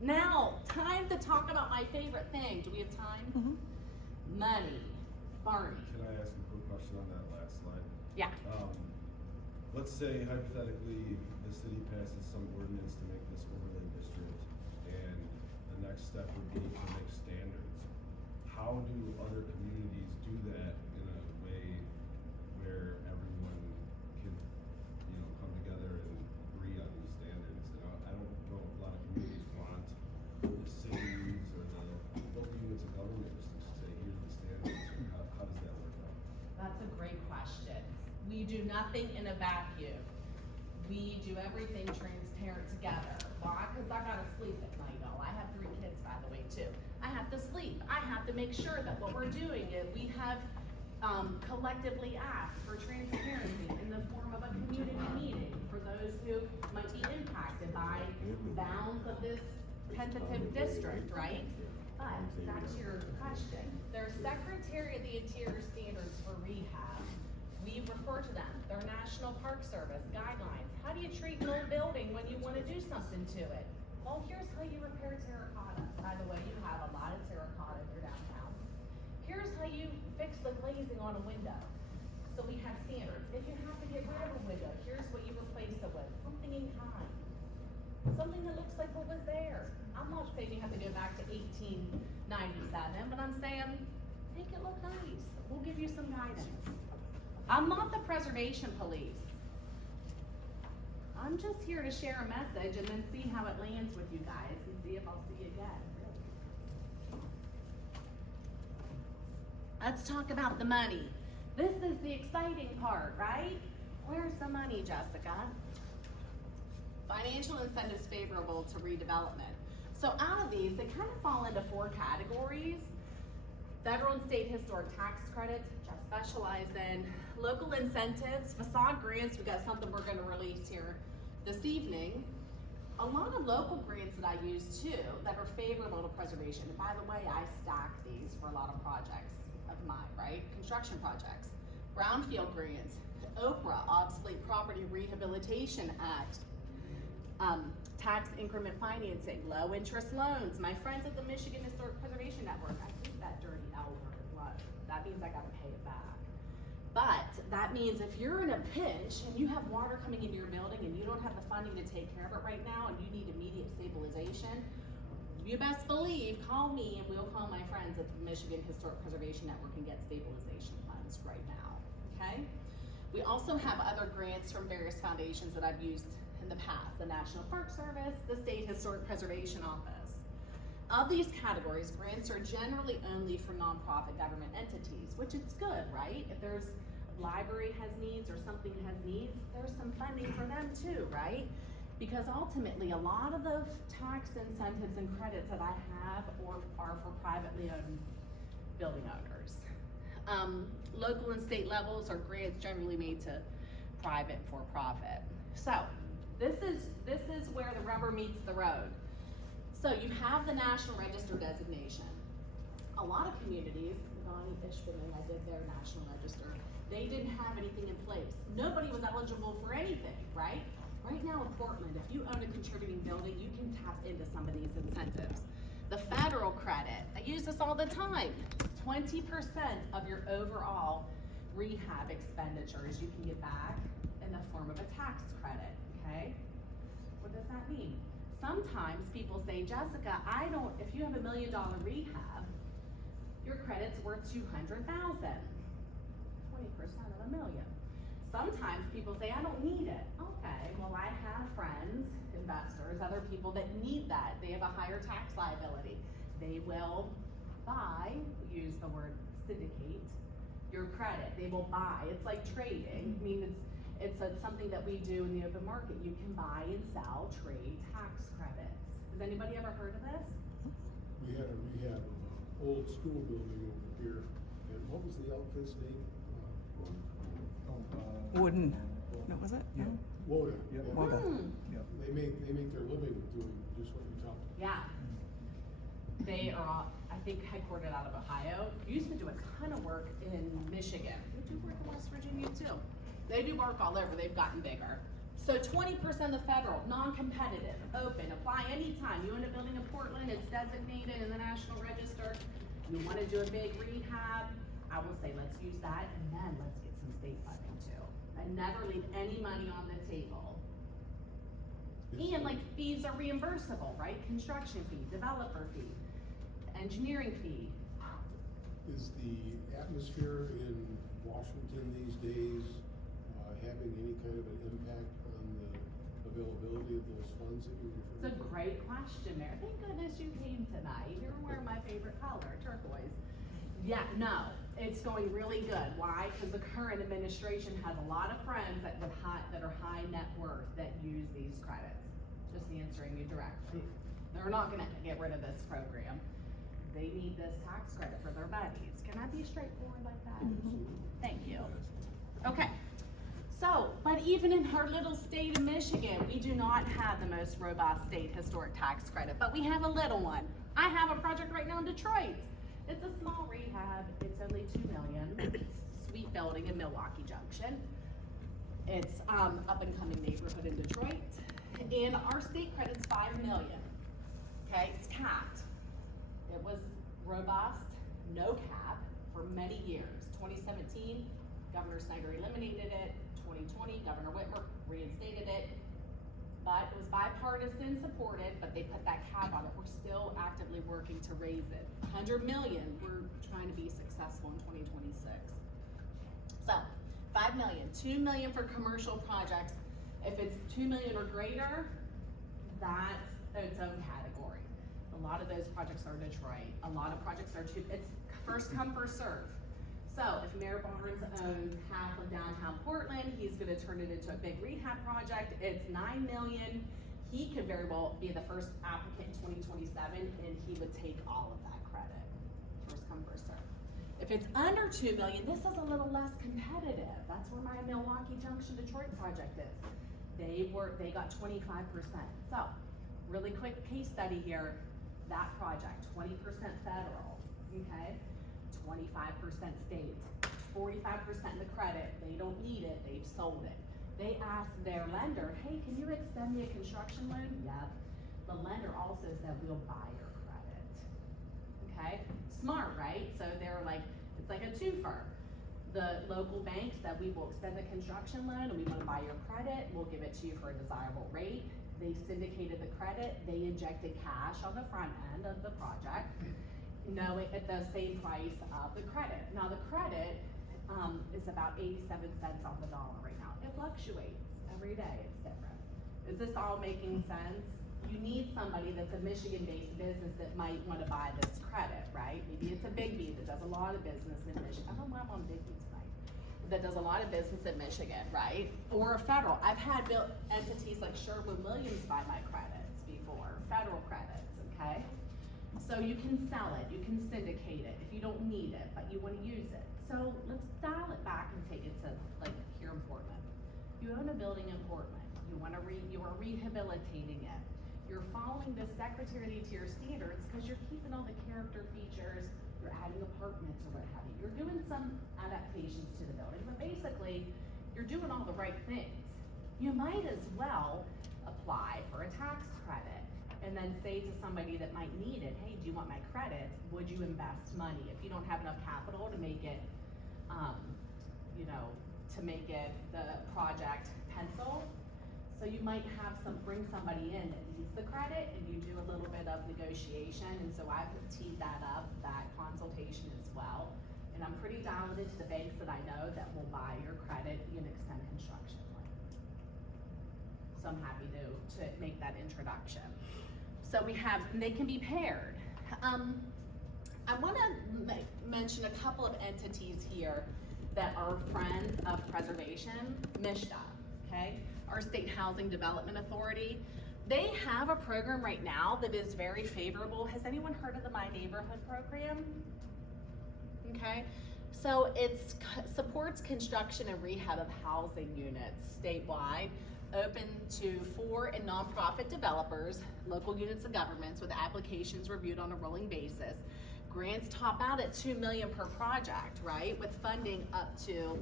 Now, time to talk about my favorite thing. Do we have time? Mm-hmm. Money. Barney. Can I ask a quick question on that last slide? Yeah. Let's say hypothetically, the city passes some ordinance to make this overlay district, and the next step would be to make standards. How do other communities do that in a way where everyone can, come together and agree on these standards? And I don't know if a lot of communities want the cities or the local units of government just to say, here's the standards. How does that work out? That's a great question. We do nothing in a vacuum. We do everything transparent together. Why? Because I gotta sleep at night, y'all. I have 3 kids, by the way, too. I have to sleep. I have to make sure that what we're doing is we have collectively asked for transparency in the form of a community meeting for those who might be impacted by bounds of this tentative district, right? But back to your question. There's Secretary of the Interior standards for rehab. We refer to them. They're National Park Service guidelines. How do you treat an old building when you want to do something to it? Well, here's how you repair terracotta. By the way, you have a lot of terracotta in your downtown. Here's how you fix the glazing on a window. So we have standards. If you have to get rid of a window, here's what you replace it with, something in kind. Something that looks like what was there. I'm not saying you have to go back to 1897, but I'm saying, make it look nice. We'll give you some guidance. I'm not the preservation police. I'm just here to share a message and then see how it lands with you guys and see if I'll see you again. Let's talk about the money. This is the exciting part, right? Where's the money, Jessica? Financial incentives favorable to redevelopment. So out of these, they kind of fall into 4 categories. Federal and state historic tax credits, which I specialize in. Local incentives, facade grants, we got something we're gonna release here this evening. A lot of local grants that I use too, that are favorable to preservation. And by the way, I stack these for a lot of projects of mine, right? Construction projects. Brownfield grants, OPRA, Obsolete Property Rehabilitation Act, tax increment financing, low interest loans. My friends at the Michigan Historic Preservation Network, I hate that dirty L word. That means I gotta pay it back. But that means if you're in a pinch and you have water coming into your building and you don't have the funding to take care of it right now and you need immediate stabilization, you best believe, call me and we'll call my friends at the Michigan Historic Preservation Network and get stabilization funds right now, okay? We also have other grants from various foundations that I've used in the past, the National Park Service, the State Historic Preservation Office. Of these categories, grants are generally only for nonprofit government entities, which is good, right? If there's a library has needs or something has needs, there's some funding for them too, right? Because ultimately, a lot of the tax incentives and credits that I have are for privately owned building owners. Local and state levels are grants generally made to private for-profit. So this is where the rubber meets the road. So you have the National Register designation. A lot of communities, Donnie Ishbin, I did their National Register, they didn't have anything in place. Nobody was eligible for anything, right? Right now in Portland, if you own a contributing building, you can tap into some of these incentives. The federal credit, I use this all the time. 20% of your overall rehab expenditures you can get back in the form of a tax credit, okay? What does that mean? Sometimes people say, Jessica, if you have $1 million rehab, your credit's worth $200,000, 20% of $1 million. Sometimes people say, I don't need it. Okay, well I have friends, investors, other people that need that. They have a higher tax liability. They will buy, use the word syndicate, your credit. They will buy. It's like trading. I mean, it's something that we do in the open market. You can buy and sell, trade tax credits. Has anybody ever heard of this? We had a rehab of an old school building over here, and what was the outfit's name? Wooden, no, was it? Yeah. Woda. Yeah. Woda. Yeah. They make their living doing just what you tell them. Yeah. They are, I think, headquartered out of Ohio. Used to do a ton of work in Michigan. They do work in West Virginia too. They do work all over. They've gotten bigger. So 20% of federal, non-competitive, open, apply anytime. You own a building in Portland, it's designated in the National Register. You want to do a big rehab, I will say let's use that and then let's get some state funding too. And never leave any money on the table. And like fees are reimbursable, right? Construction fee, developer fee, engineering fee. Is the atmosphere in Washington these days having any kind of an impact on the availability of those funds that you It's referred a to? great question there. Thank goodness you came tonight. You're wearing my favorite color, turquoise. Yeah, no, it's going really good. Why? Because the current administration has a lot of friends that are high net worth that use these credits. Just answering you directly. They're not gonna get rid of this program. They need this tax credit for their buddies. Can I be straightforward like that? Thank you. Okay. So, but even in our little state of Michigan, we do not have the most robust state historic tax credit, but we have a little one. I have a project right now in Detroit. It's a small rehab. It's only $2 million. Sweet building in Milwaukee Junction. It's up and coming neighborhood in Detroit. And our state credit's $5 million. Okay, it's capped. It was robust, no cap. for many years. 2017, Governor Snyder eliminated it. 2020, Governor Whitmer reinstated it. But it was bipartisan supported, but they put that cap on it. We're still actively working to raise it. 100 million, we're trying to be successful in 2026. So, 5 million, 2 million for commercial projects. If it's 2 million or greater, that's its own category. A lot of those projects are Detroit. A lot of projects are it's first come, first serve. So if Mayor Barnes owns half of downtown Portland, he's gonna turn it into a big rehab project. It's 9 million. He could very well be the first applicant in 2027 and he would take all of that credit. First come, first serve. If it's under 2 million, this is a little less competitive. That's where my Milwaukee Junction Detroit project is. They got 25%. So, really quick case study here. That project, 20% federal, okay? 25% state, 45% the credit. They don't need it, they've sold it. They asked their lender, hey, can you extend me a construction loan? Yep. The lender also said, we'll buy your credit. Okay, smart, right? So they're like, it's like a twofer. The local bank said, we will extend the construction loan and we wanna buy your credit. We'll give it to you for a desirable rate. They syndicated the credit. They injected cash on the front end of the project, knowing at the same price of the credit. Now the credit is about 87 cents on the dollar right now. It fluctuates every day, it's different. Is this all making sense? You need somebody that's a Michigan-based business that might wanna buy this credit, right? Maybe it's a Big B that does a lot of business in Michigan. I don't know why I'm on Big B tonight. That does a lot of business in Michigan, right? Or a federal. I've had entities like Sherwin-Williams buy my credits before, federal credits, okay? So you can sell it, you can syndicate it if you don't need it, but you wanna use it. So let's dial it back and take it to like here in Portland. You own a building in Portland, you are rehabilitating it. You're following the Secretary of Interior standards because you're keeping all the character features, you're adding apartments or what have you. You're doing some adaptations to the building, but basically you're doing all the right things. You might as well apply for a tax credit and then say to somebody that might need it, hey, do you want my credit? Would you invest money? If you don't have enough capital to make it, to make it the project pencil. So you might have bring somebody in that needs the credit and you do a little bit of negotiation. And so I've teed that up, that consultation as well. And I'm pretty dialed into the banks that I know that will buy your credit and extend construction loan. So I'm happy to make that introduction. So we have, and they can be paired. I wanna mention a couple of entities here that are friends of preservation, MISHDA, okay? Our State Housing Development Authority. They have a program right now that is very favorable. Has anyone heard of the My Neighborhood program? Okay, so it supports construction and rehab of housing units statewide, open to for and nonprofit developers, local units of governments with applications reviewed on a rolling basis. Grants top out at $2 million per project, right? With funding up to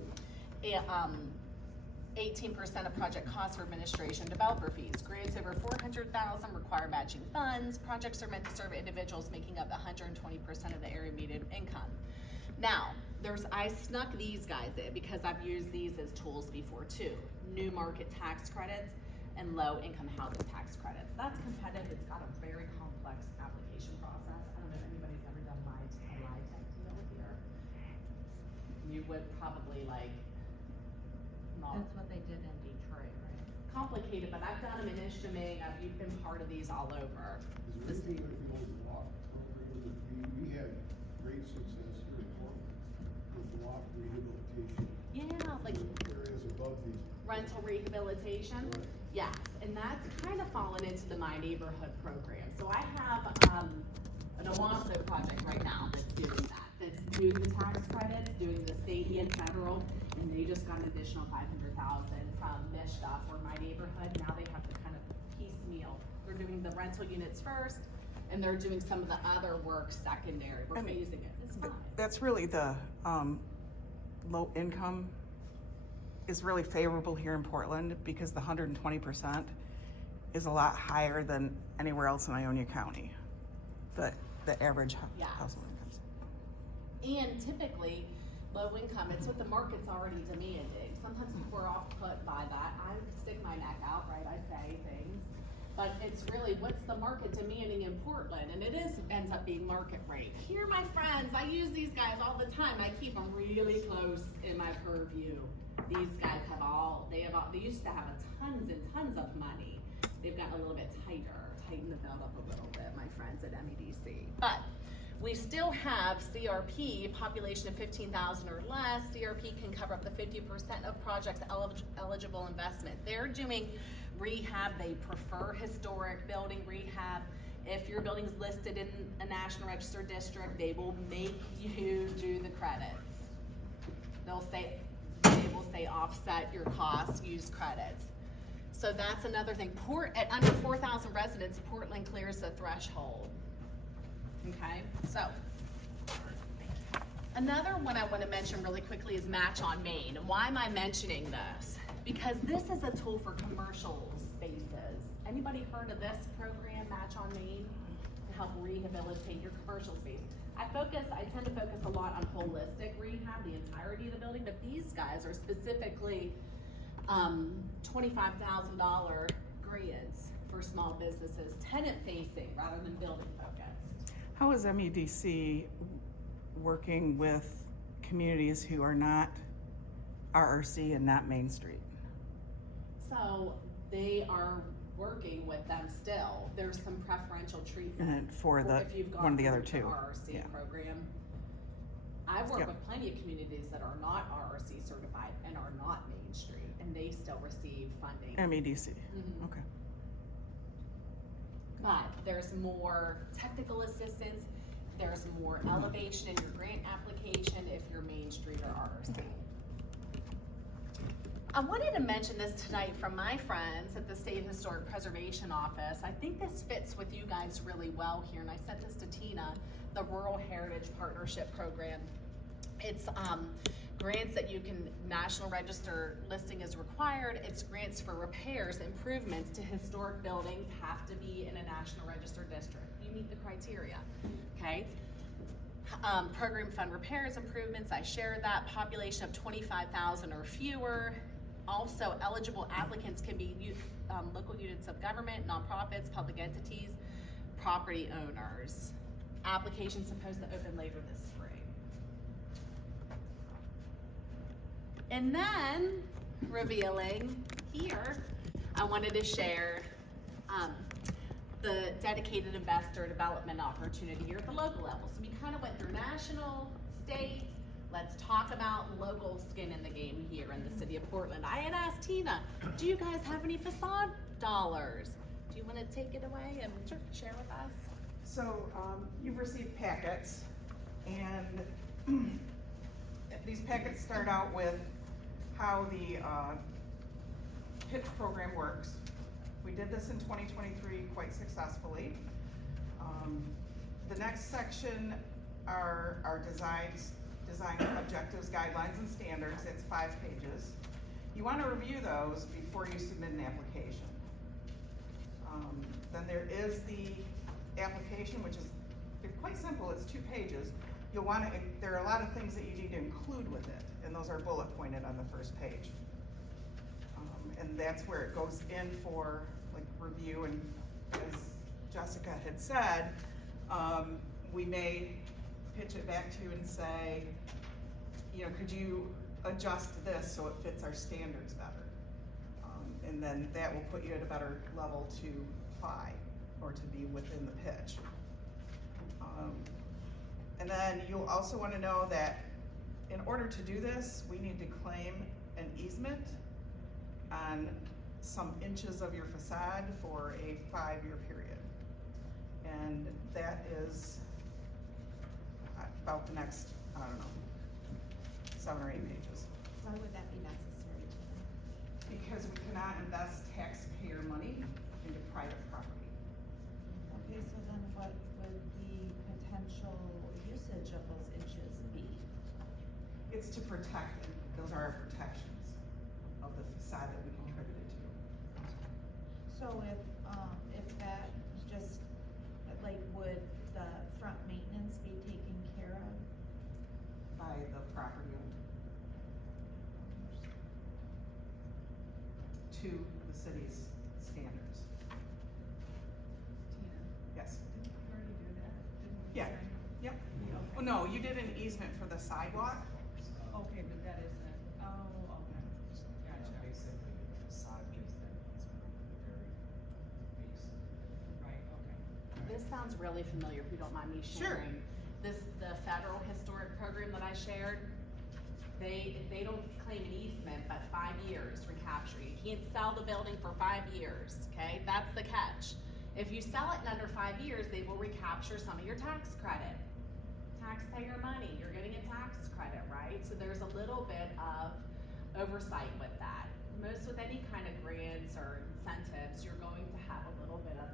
18% of project costs for administration developer fees. Grants over $400,000 require matching funds. Projects are meant to serve individuals making up 120% of the area median income. Now, I snuck these guys in because I've used these as tools before too. New market tax credits and low income housing tax credits. That's competitive. It's got a very complex application process. I don't know if anybody's ever done a LIHTC deal here. You would probably like, not That's what they did in Detroit, right? complicated, but I've done them in Ishtaming. You've been part of these all over. Is there anything with the old block program? We had great success here in Portland with block rehabilitation. Yeah, like Areas above these. rental rehabilitation. Right. Yes, and that's kind of fallen into the My Neighborhood program. So I have an Owasso project right now that's doing that. That's doing the tax credits, doing the state and federal, and they just got an additional $500,000 from MISHDA for My Neighborhood. Now they have to kind of piecemeal. They're doing the rental units first, and they're doing some of the other work secondary. We're phasing it. It's fine. That's really the low income is really favorable here in Portland because the 120% is a lot higher than anywhere else in Ionia County. The average Yes. household incomes. And typically, low income, it's what the market's already demanding. Sometimes people are off put by that. I stick my neck out, right? I say things. But it's really, what's the market demanding in Portland? And it ends up being market rate. Here, my friends, I use these guys all the time. I keep them really close in my purview. These guys they used to have tons and tons of money. They've gotten a little bit tighten the belt up a little bit, my friends at MEDC. But we still have CRP, population of 15,000 or less. CRP can cover up to 50% of projects eligible investment. They're doing rehab, they prefer historic building rehab. If your building's listed in a National Register district, they will make you do the credits. They will say offset your costs, use credits. So that's another thing. At under 4,000 residents, Portland clears the threshold. Okay, so another one I want to mention really quickly is Match on Main. And why am I mentioning this? Because this is a tool for commercial spaces. Anybody heard of this program, Match on Main, to help rehabilitate your commercial space? I tend to focus a lot on holistic rehab, the entirety of the building, but these guys are specifically $25,000 grants for small businesses, tenant facing rather than building focused. How is MEDC working with communities who are not RRC and not Main Street? So they are working with them still. There's some preferential treatment For if you've gone one of the other through two. the RRC Yeah. program. I've worked Yep. with plenty of communities that are not RRC certified and are not Main Street, and they still receive funding. MEDC, Mhm. okay. But there's more technical assistance, there's more elevation in your grant application if you're Main Street or RRC. I wanted to mention this tonight from my friends at the State Historic Preservation Office. I think this fits with you guys really well here, and I sent this to Tina, the Rural Heritage Partnership Program. It's grants that you can, National Register listing is required. It's grants for repairs, improvements to historic buildings have to be in a National Register district. You meet the criteria, okay? Program fund repairs, improvements, I shared that. Population of 25,000 or fewer. Also, eligible applicants can be local units of government, nonprofits, public entities, property owners. Application's supposed to open later this spring. And then, revealing here, I wanted to share the dedicated investor development opportunity here at the local level. So we kind of went through national, state. Let's talk about local skin in the game here in the city of Portland. I had asked Tina, do you guys have any Façade dollars? Do you want to take it away and share with us? So, you've received packets, and these packets start out with how the pitch program works. We did this in 2023 quite successfully. The next section are our design objectives, guidelines, and standards. It's 5 pages. You want to review those before you submit an application. Then there is the application, which is quite simple. It's 2 pages. You'll want to, there are a lot of things that you need to include with it, and those are bullet pointed on the first page. And that's where it goes in for like review, and as Jessica had said, we may pitch it back to you and say, you know, could you adjust this so it fits our standards better? And then that will put you at a better level to apply or to be within the pitch. And then you'll also want to know that in order to do this, we need to claim an easement on some inches of your facade for a 5-year period. And that is about the next, I don't know, 7 or 8 pages. Why would that be necessary? Because we cannot invest taxpayer money into private property. Okay, so then what would the potential usage of those inches be? It's to protect it. Those are our protections of the facade that we contributed to. So if that just, like, would the front maintenance be taken care of? to the city's standards. Tina, Yes? didn't we already do that? Didn't we Yeah. sign- Yep. Okay. Oh, no, you did an easement for the sidewalk. Okay, but that isn't, oh, okay, gotcha, Basically, the facade gives them easement over the very base. right, okay. This sounds really familiar, if you don't mind me Sure. sharing. The federal historic program that I shared, they don't claim an easement, but 5 years recapture. You can't sell the building for 5 years, okay? That's the catch. If you sell it in under 5 years, they will recapture some of your tax credit. Taxpayer money, you're getting a tax credit, right? So there's a little bit of oversight with that. Most with any kind of grants or incentives, you're going to have a little bit of,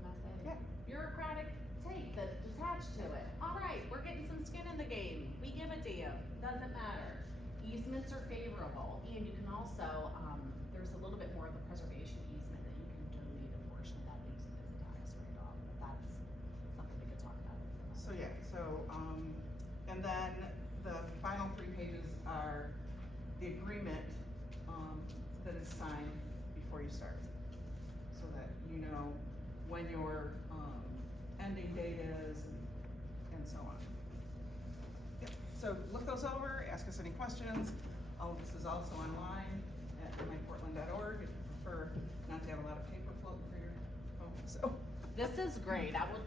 can I say, Yeah. bureaucratic tape that's attached to it. All right, we're getting some skin in the game. We give a damn, doesn't matter. Easements are favorable, and you can also, there's a little bit more of a preservation easement that you can donate a portion of that easement as a tax write-off, but that's something we could talk about. So, yeah, and then the final 3 pages are the agreement, that is signed before you start. So that you know when your, ending date is and so on. Yep, so look those over, ask us any questions. All of this is also online at myportland.org if you prefer not to have a lot of paper floating through your phone, so. This is great. I would,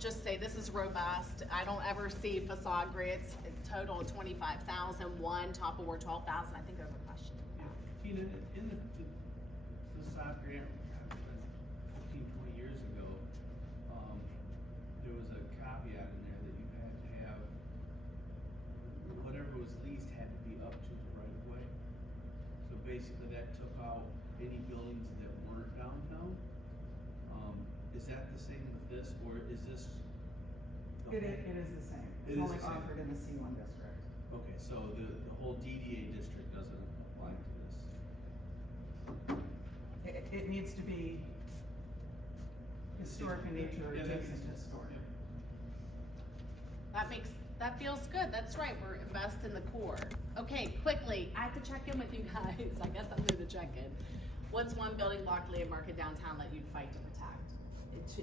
just say this is robust. I don't ever see facade grants, total 25,000, one top award 12,000. I think there's a question. Tina, in the facade grant, 15, 20 years ago, there was a caveat in there that you had to have, whatever was leased had to be up to the right of way. So basically that took out any buildings that weren't downtown. Is that the same with this, or is this? It is the same. It It's is only the same. offered in the C1 district. Okay, so the whole DDA district doesn't apply to this. It needs to be historic in nature or Yeah, that adjacent to makes sense. historic. That feels good. That's right. We're invest in the core. Okay, quickly, I have to check in with you guys. I guess I'm new to check in. What's one building block landmark in downtown that you'd fight to protect?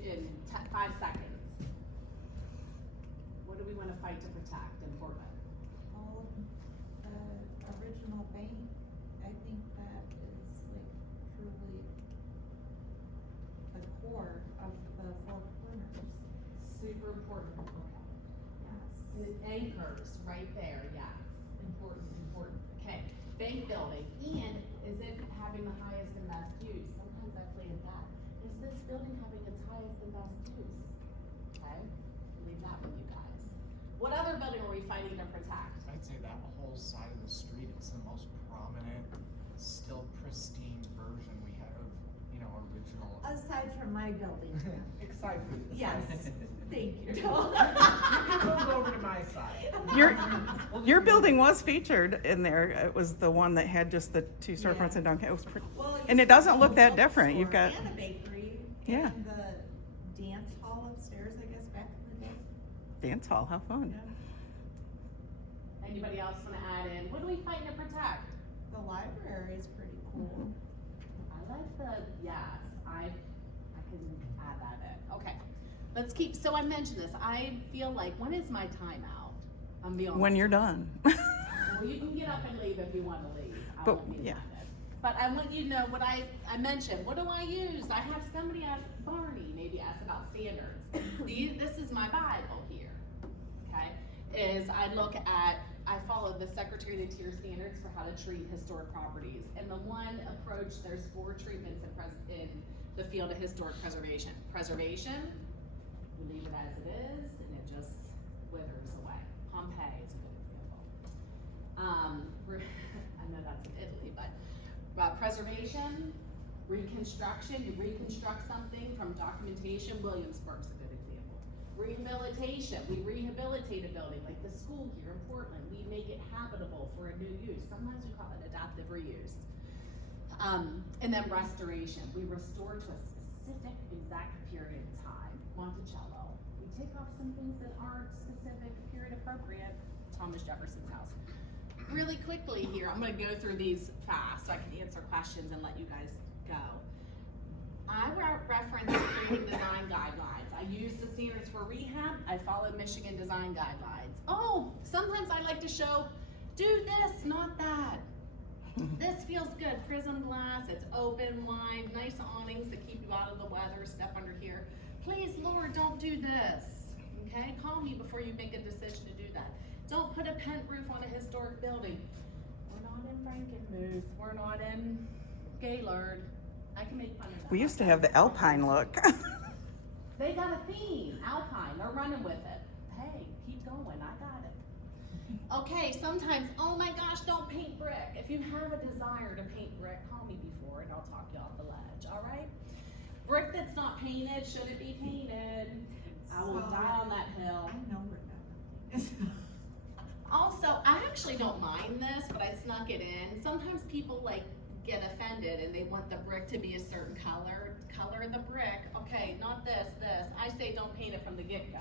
In 5 seconds. What do we want to fight to protect in Portland? Oh, the original bank, I think that is like truly the core of the 4 corners. Super important. Okay. Yes. It anchors right there, yes. Important. Okay, bank building, and is it having the highest and best use? Sometimes I play with that. Is this building having its highest and best use? Okay, leave that with you guys. What other building are we fighting to protect? I'd say that whole side of the street is the most prominent, still pristine version we have of, original. Aside from my building. Excited. Yes, thank you. You can move over to my side. Your building was featured in there. It was the one that had just the 2 storefronts Yeah. in downtown. It was pretty, Well, and it doesn't look that bookstore different. You've got, And a bakery. Yeah. And the dance hall upstairs, I guess, back in the day. dance hall, how fun. Anybody else wanna add in? What are we fighting to protect? The library is pretty cool. I like yes, I can add that in. Okay, let's keep, so I mentioned this. I feel like, when is my timeout? I'm being honest. When you're done. Well, you can get up and leave if you wanna leave. I But, won't be yeah. offended. But I want you to know what I mentioned. What do I use? I have somebody ask, Barney maybe ask about standards. This is my Bible here, okay? I follow the Secretary of the Interior standards for how to treat historic properties. And the one approach, there's 4 treatments in the field of historic preservation. Preservation, we leave it as it is, and it just withers away. Pompeii is a good example. I know that's in Italy, but preservation, reconstruction, you reconstruct something from documentation. Williamsburg's a good example. Rehabilitation, we rehabilitate a building, like the school here in Portland. We make it habitable for a new use. Sometimes we call it adaptive reuse. And then restoration, we restore to a specific exact period of time. Monticello, we take off some things that aren't specific, period appropriate. Thomas Jefferson's house. really quickly here, I'm gonna go through these fast so I can answer questions and let you guys go. I reference creating design guidelines. I use the standards for rehab. I follow Michigan design guidelines. Oh, sometimes I like to show, do this, not that. This feels good. Prism glass, it's open, wide, nice awnings that keep you out of the weather, step under here. Please, Lord, don't do this. Okay, call me before you make a decision to do that. Don't put a pent roof on a historic building. We're not in Frankenmuth. We're not in Gaylord. I can make fun of that. We used to have the Alpine look. They got a theme, Alpine. They're running with it. Hey, keep going. I got it. Okay, sometimes, oh my gosh, don't paint brick. If you have a desire to paint brick, call me before and I'll talk you off the ledge, all right? Brick that's not painted shouldn't be painted. I will die on that hill. I know where that is. Also, I actually don't mind this, but I snuck it in. Sometimes people like get offended and they want the brick to be a certain color. Color the brick. Okay, not this. I say don't paint it from the get-go.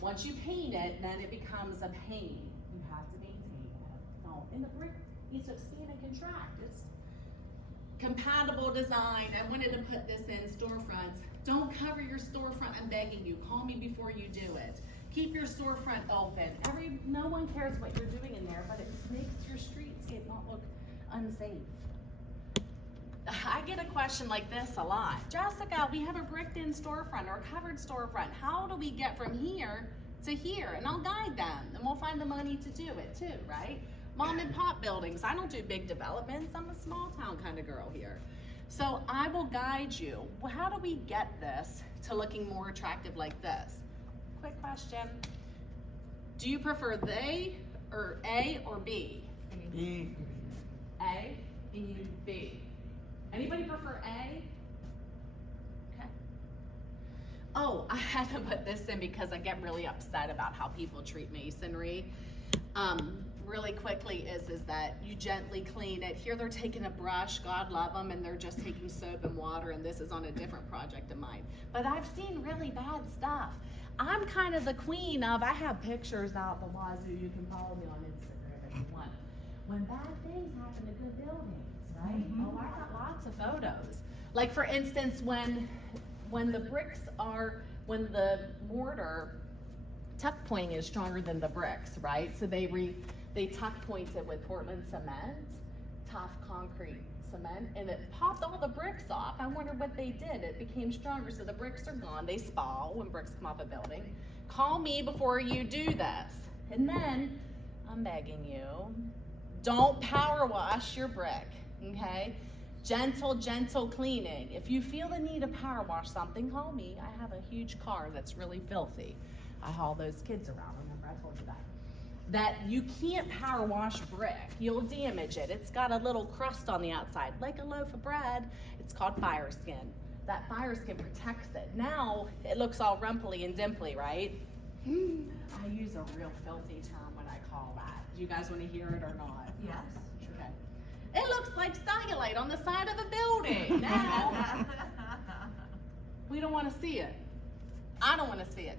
Once you paint it, then it becomes a pain. You have to maintain it. No, and the brick needs to expand and contract. It's compatible design. I wanted to put this in storefronts. Don't cover your storefront, I'm begging you. Call me before you do it. Keep your storefront open. No one cares what you're doing in there, but it makes your streetscape not look unsafe. I get a question like this a lot. Jessica, we have a bricked in storefront or a covered storefront. How do we get from here to here? And I'll guide them and we'll find the money to do it too, right? Mom and pop buildings. I don't do big developments. I'm a small town kind of girl here. So I will guide you. Well, how do we get this to looking more attractive like this? Quick question. Do you prefer they or A or B? B. A, B. Anybody prefer A? Okay. Oh, I had to put this in because I get really upset about how people treat masonry. Really quickly is that you gently clean it. Here they're taking a brush, God love them, and they're just taking soap and water, and this is on a different project of mine. But I've seen really bad stuff. I'm kind of the queen of, I have pictures out the wazoo, you can follow me on Instagram if you want. When bad things happen to good buildings, right? Oh, I got lots of photos. Like for instance, when the mortar tuck pointing is stronger than the bricks, right? So they tuck point it with Portland cement, tough concrete cement, and it popped all the bricks off. I wonder what they did. It became stronger, so the bricks are gone. They spall when bricks come off a building. Call me before you do this. And then, I'm begging you, don't power wash your brick, okay? Gentle cleaning. If you feel the need to power wash something, call me. I have a huge car that's really filthy. I haul those kids around, remember I told you that. That you can't power wash brick. You'll damage it. It's got a little crust on the outside, like a loaf of bread. It's called fire skin. That fire skin protects it. Now, it looks all rumply and dimply, right? I use a real filthy term when I call that. Do you guys want to hear it or not? Yes. Okay. It looks like cellulite on the side of a building. Now, we don't want to see it. I don't want to see it.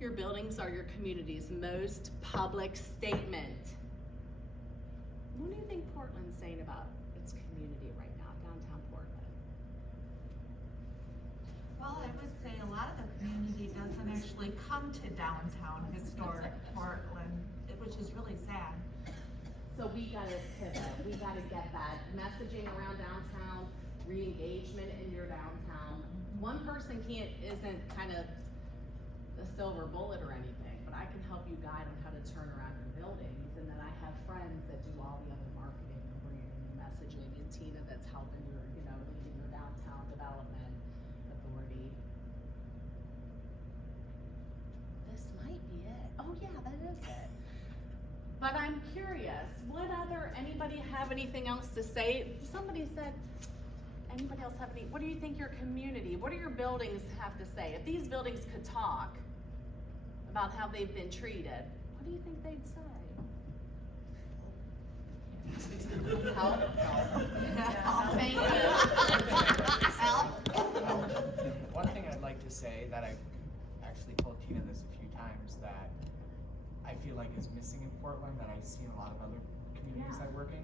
Your buildings are your community's most public statement. What do you think Portland's saying about its community right now, downtown Portland? Well, I would say a lot of the community doesn't actually come to downtown historic Portland, which is really sad. So we gotta pivot, we gotta get that messaging around downtown, re-engagement in your downtown. One person isn't kind of a silver bullet or anything, but I can help you guide on how to turn around your buildings, and then I have friends that do all the other marketing and branding and messaging, and Tina that's helping your, leading your downtown development authority. This might be it. Oh yeah, that is it. But I'm curious, anybody have anything else to say? Somebody said, anybody else have what do you think your community, what do your buildings have to say? If these buildings could talk about how they've been treated, what do you think they'd say? Help. Thank you. Help. One thing I'd like to say that I've actually told Tina this a few times that I feel like is missing in Portland that I see in a lot of other communities Yeah. I work in,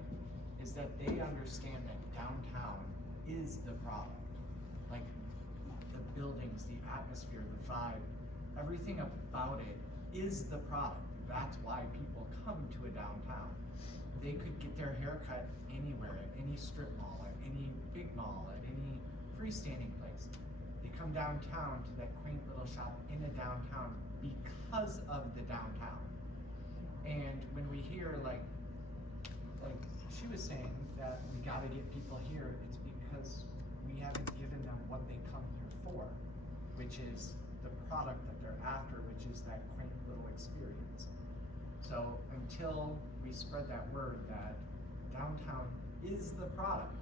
is that they understand that downtown is the product. Like, the buildings, the atmosphere, the vibe, everything about it is the product. That's why people come to a downtown. They could get their hair cut anywhere, at any strip mall, at any big mall, at any freestanding place. They come downtown to that quaint little shop in a downtown because of the downtown. And when we hear like she was saying that we gotta get people here, it's because we haven't given them what they come here for, which is the product that they're after, which is that quaint little experience. So until we spread that word that downtown is the product,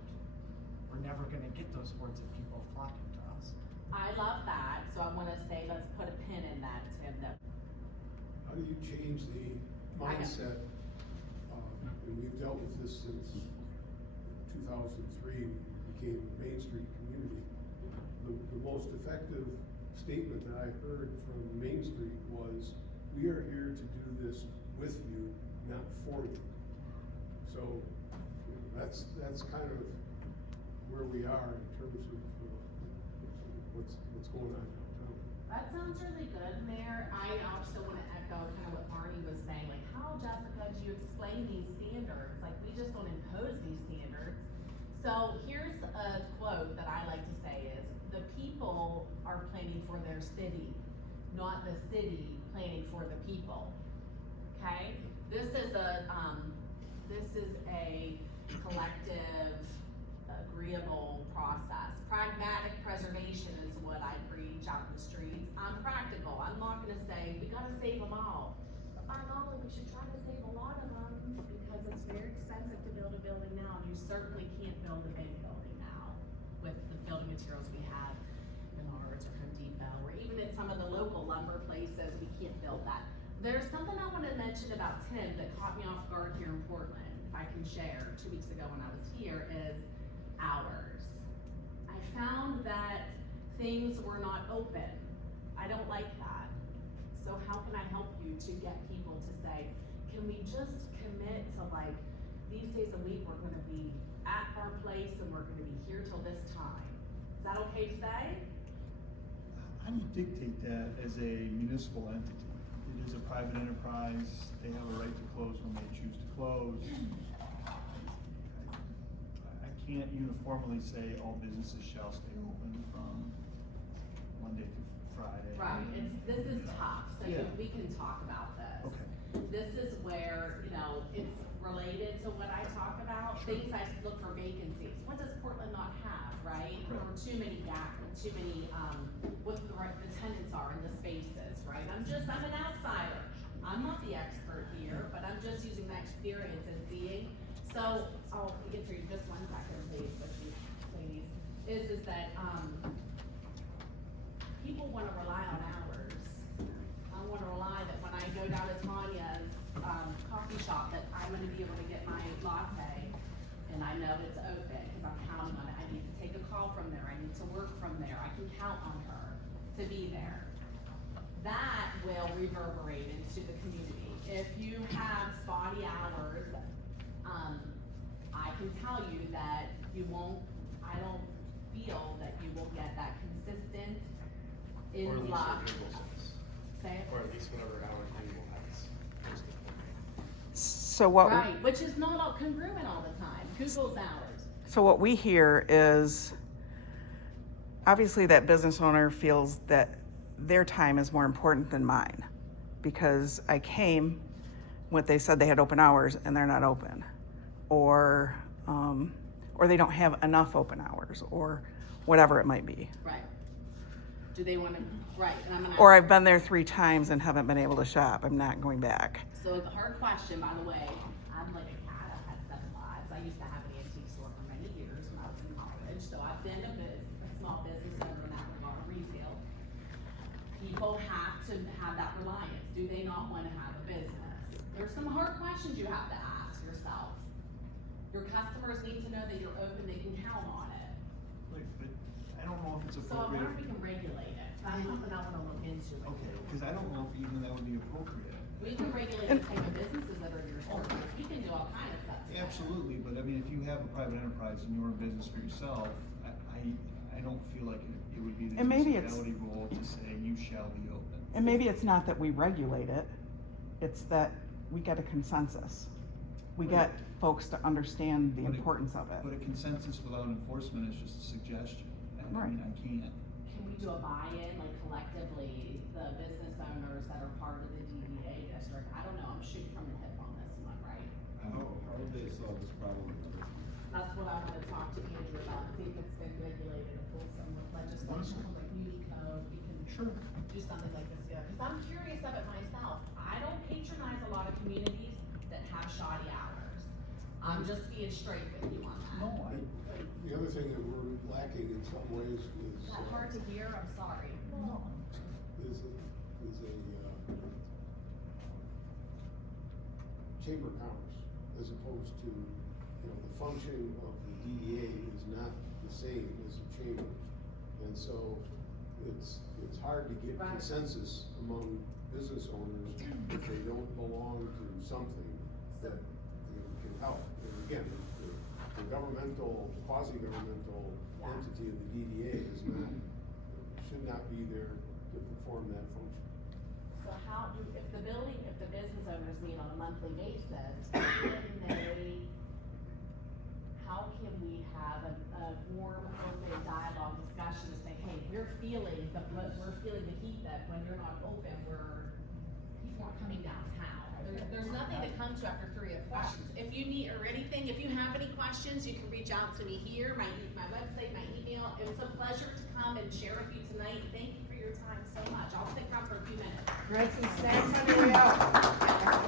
we're never gonna get those hordes of people flocking to us. I love that, so I wanna say, let's put a pin in that, Tim, that How do you change the mindset? And we've dealt with this since 2003, we became a Main Street community. The most effective statement that I heard from Main Street was, we are here to do this with you, not for you. So, you know, that's kind of where we are in terms of what's going on downtown. That sounds really good, Mayor. I also want to echo kind of what Marnie was saying, like, how, Jessica, do you explain these standards? Like, we just don't impose these standards. So here's a quote that I like to say is, the people are planning for their city, not the city planning for the people. Okay? This is a collective, agreeable process. Pragmatic preservation is what I preach out in the streets. I'm practical. I'm not gonna say, we gotta save them all. But by golly, we should try to save a lot of them, because it's very expensive to build a building now. You certainly can't build a big building now with the building materials we have in Menards or Home Depot, or even in some of the local lumber places, we can't build that. There's something I wanna mention about Tim that caught me off guard here in Portland, if I can share, 2 weeks ago when I was here, is hours. I found that things were not open. I don't like that. So how can I help you to get people to say, can we just commit to, like, these days a week we're gonna be at our place and we're gonna be here till this time? Is that okay to say? How do you dictate that as a municipal entity? It is a private enterprise, they have a right to close when they choose to close. I can't uniformly say all businesses shall stay open from Monday to Friday. Right, this is tough, so Yeah. we can talk about this. Okay. This is where, you know, it's related to what I talk about, Sure. things I look for vacancies. What does Portland not have, right? Right. Or too many what the tenants are in the spaces, right? I'm an outsider. I'm not the expert here, but I'm just using my experience and seeing. So, I'll get through just 1 second, please, ladies, is that, people wanna rely on hours. I wanna rely that when I go down to Tanya's, coffee shop, that I'm gonna be able to get my latte, and I know it's open, cause I'm counting on it. I need to take a call from there, I need to work from there, I can count on her to be there. That will reverberate into the community. If you have spotty hours, I can tell you that I don't feel that you will get that consistent influx. Say it. Or at least whatever hours Google has posted. So what? Right, which is not all congruent all the time, Google's hours. So what we hear is, obviously that business owner feels that their time is more important than mine, because I came when they said they had open hours and they're not open, or they don't have enough open hours, or whatever it might be. Right. Do they wanna, right, and I'm gonna. Or I've been there 3 times and haven't been able to shop, I'm not going back. So the hard question, by the way, I'm like a cat, I've had 7 lives. I used to have an antique store for many years when I was in college, so I've been a small business owner in that regard, retail. People have to have that reliance. Do they not wanna have a business? There's some hard questions you have to ask yourself. Your customers need to know that you're open, they can count on it. But I don't know if it's So I wonder if we appropriate. can regulate it. That's something I wanna look into. Okay, because I don't know if even that would be appropriate. We can regulate the type of businesses that are in your store, we can do all kind of stuff. to that. Absolutely, but I mean, if you have a private enterprise and you're in business for yourself, I don't feel like it would be the And maybe it's- municipality role to say you shall be open. And maybe it's not that we regulate it, it's that we get a consensus. We get folks to understand the But it- importance of it. But a consensus without enforcement is just a suggestion. I Right. mean, I can't. Can we do a buy-in, like collectively, the business owners that are part of the DDA district? I don't know, I'm shooting from the hip on this one, right? How would they solve this problem? That's what I wanna talk to Andrew about, see if it's been regulated or pull some legislation from like beauty code, we can do something like this together. Cause I'm curious of it myself, I don't patronize a lot of communities that have shoddy hours. I'm just being straight with you on that. No, The other thing that we're lacking in some ways is. Is that hard to hear? I'm sorry. Is a chamber of commerce, as opposed to, the function of the DDA is not the same as a chamber. And so it's hard to get Right. consensus among business owners if they don't belong to something that can help. And again, the governmental, quasi-governmental entity of the DDA is not, should not be there to perform that function. So how do, if the business owners meet on a monthly basis, how can we have a warm, open dialogue discussion to say, hey, we're feeling the heat that when you're not open, people aren't coming downtown. There's nothing to come to after 3 questions. If you need, or anything, if you have any questions, you can reach out to me here, my website, my email. It was a pleasure to come and share with you tonight. Thank you for your time so much. I'll stick around for a few minutes. Grab some snacks on your way out.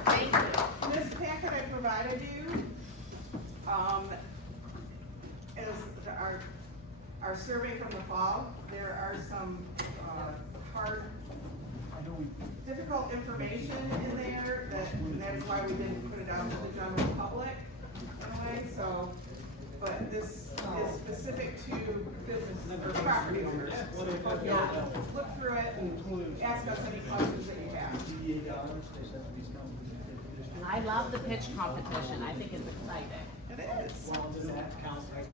Thank you. This packet I provided you, is our survey from the fall. There are some, hard, difficult information in there and that is why we didn't put it out to the general public anyway, so, but this is specific to business or property owners. Yeah. Look through it and ask us any questions that you have. I love the pitch competition. I think it's exciting. It is. Well, does that count right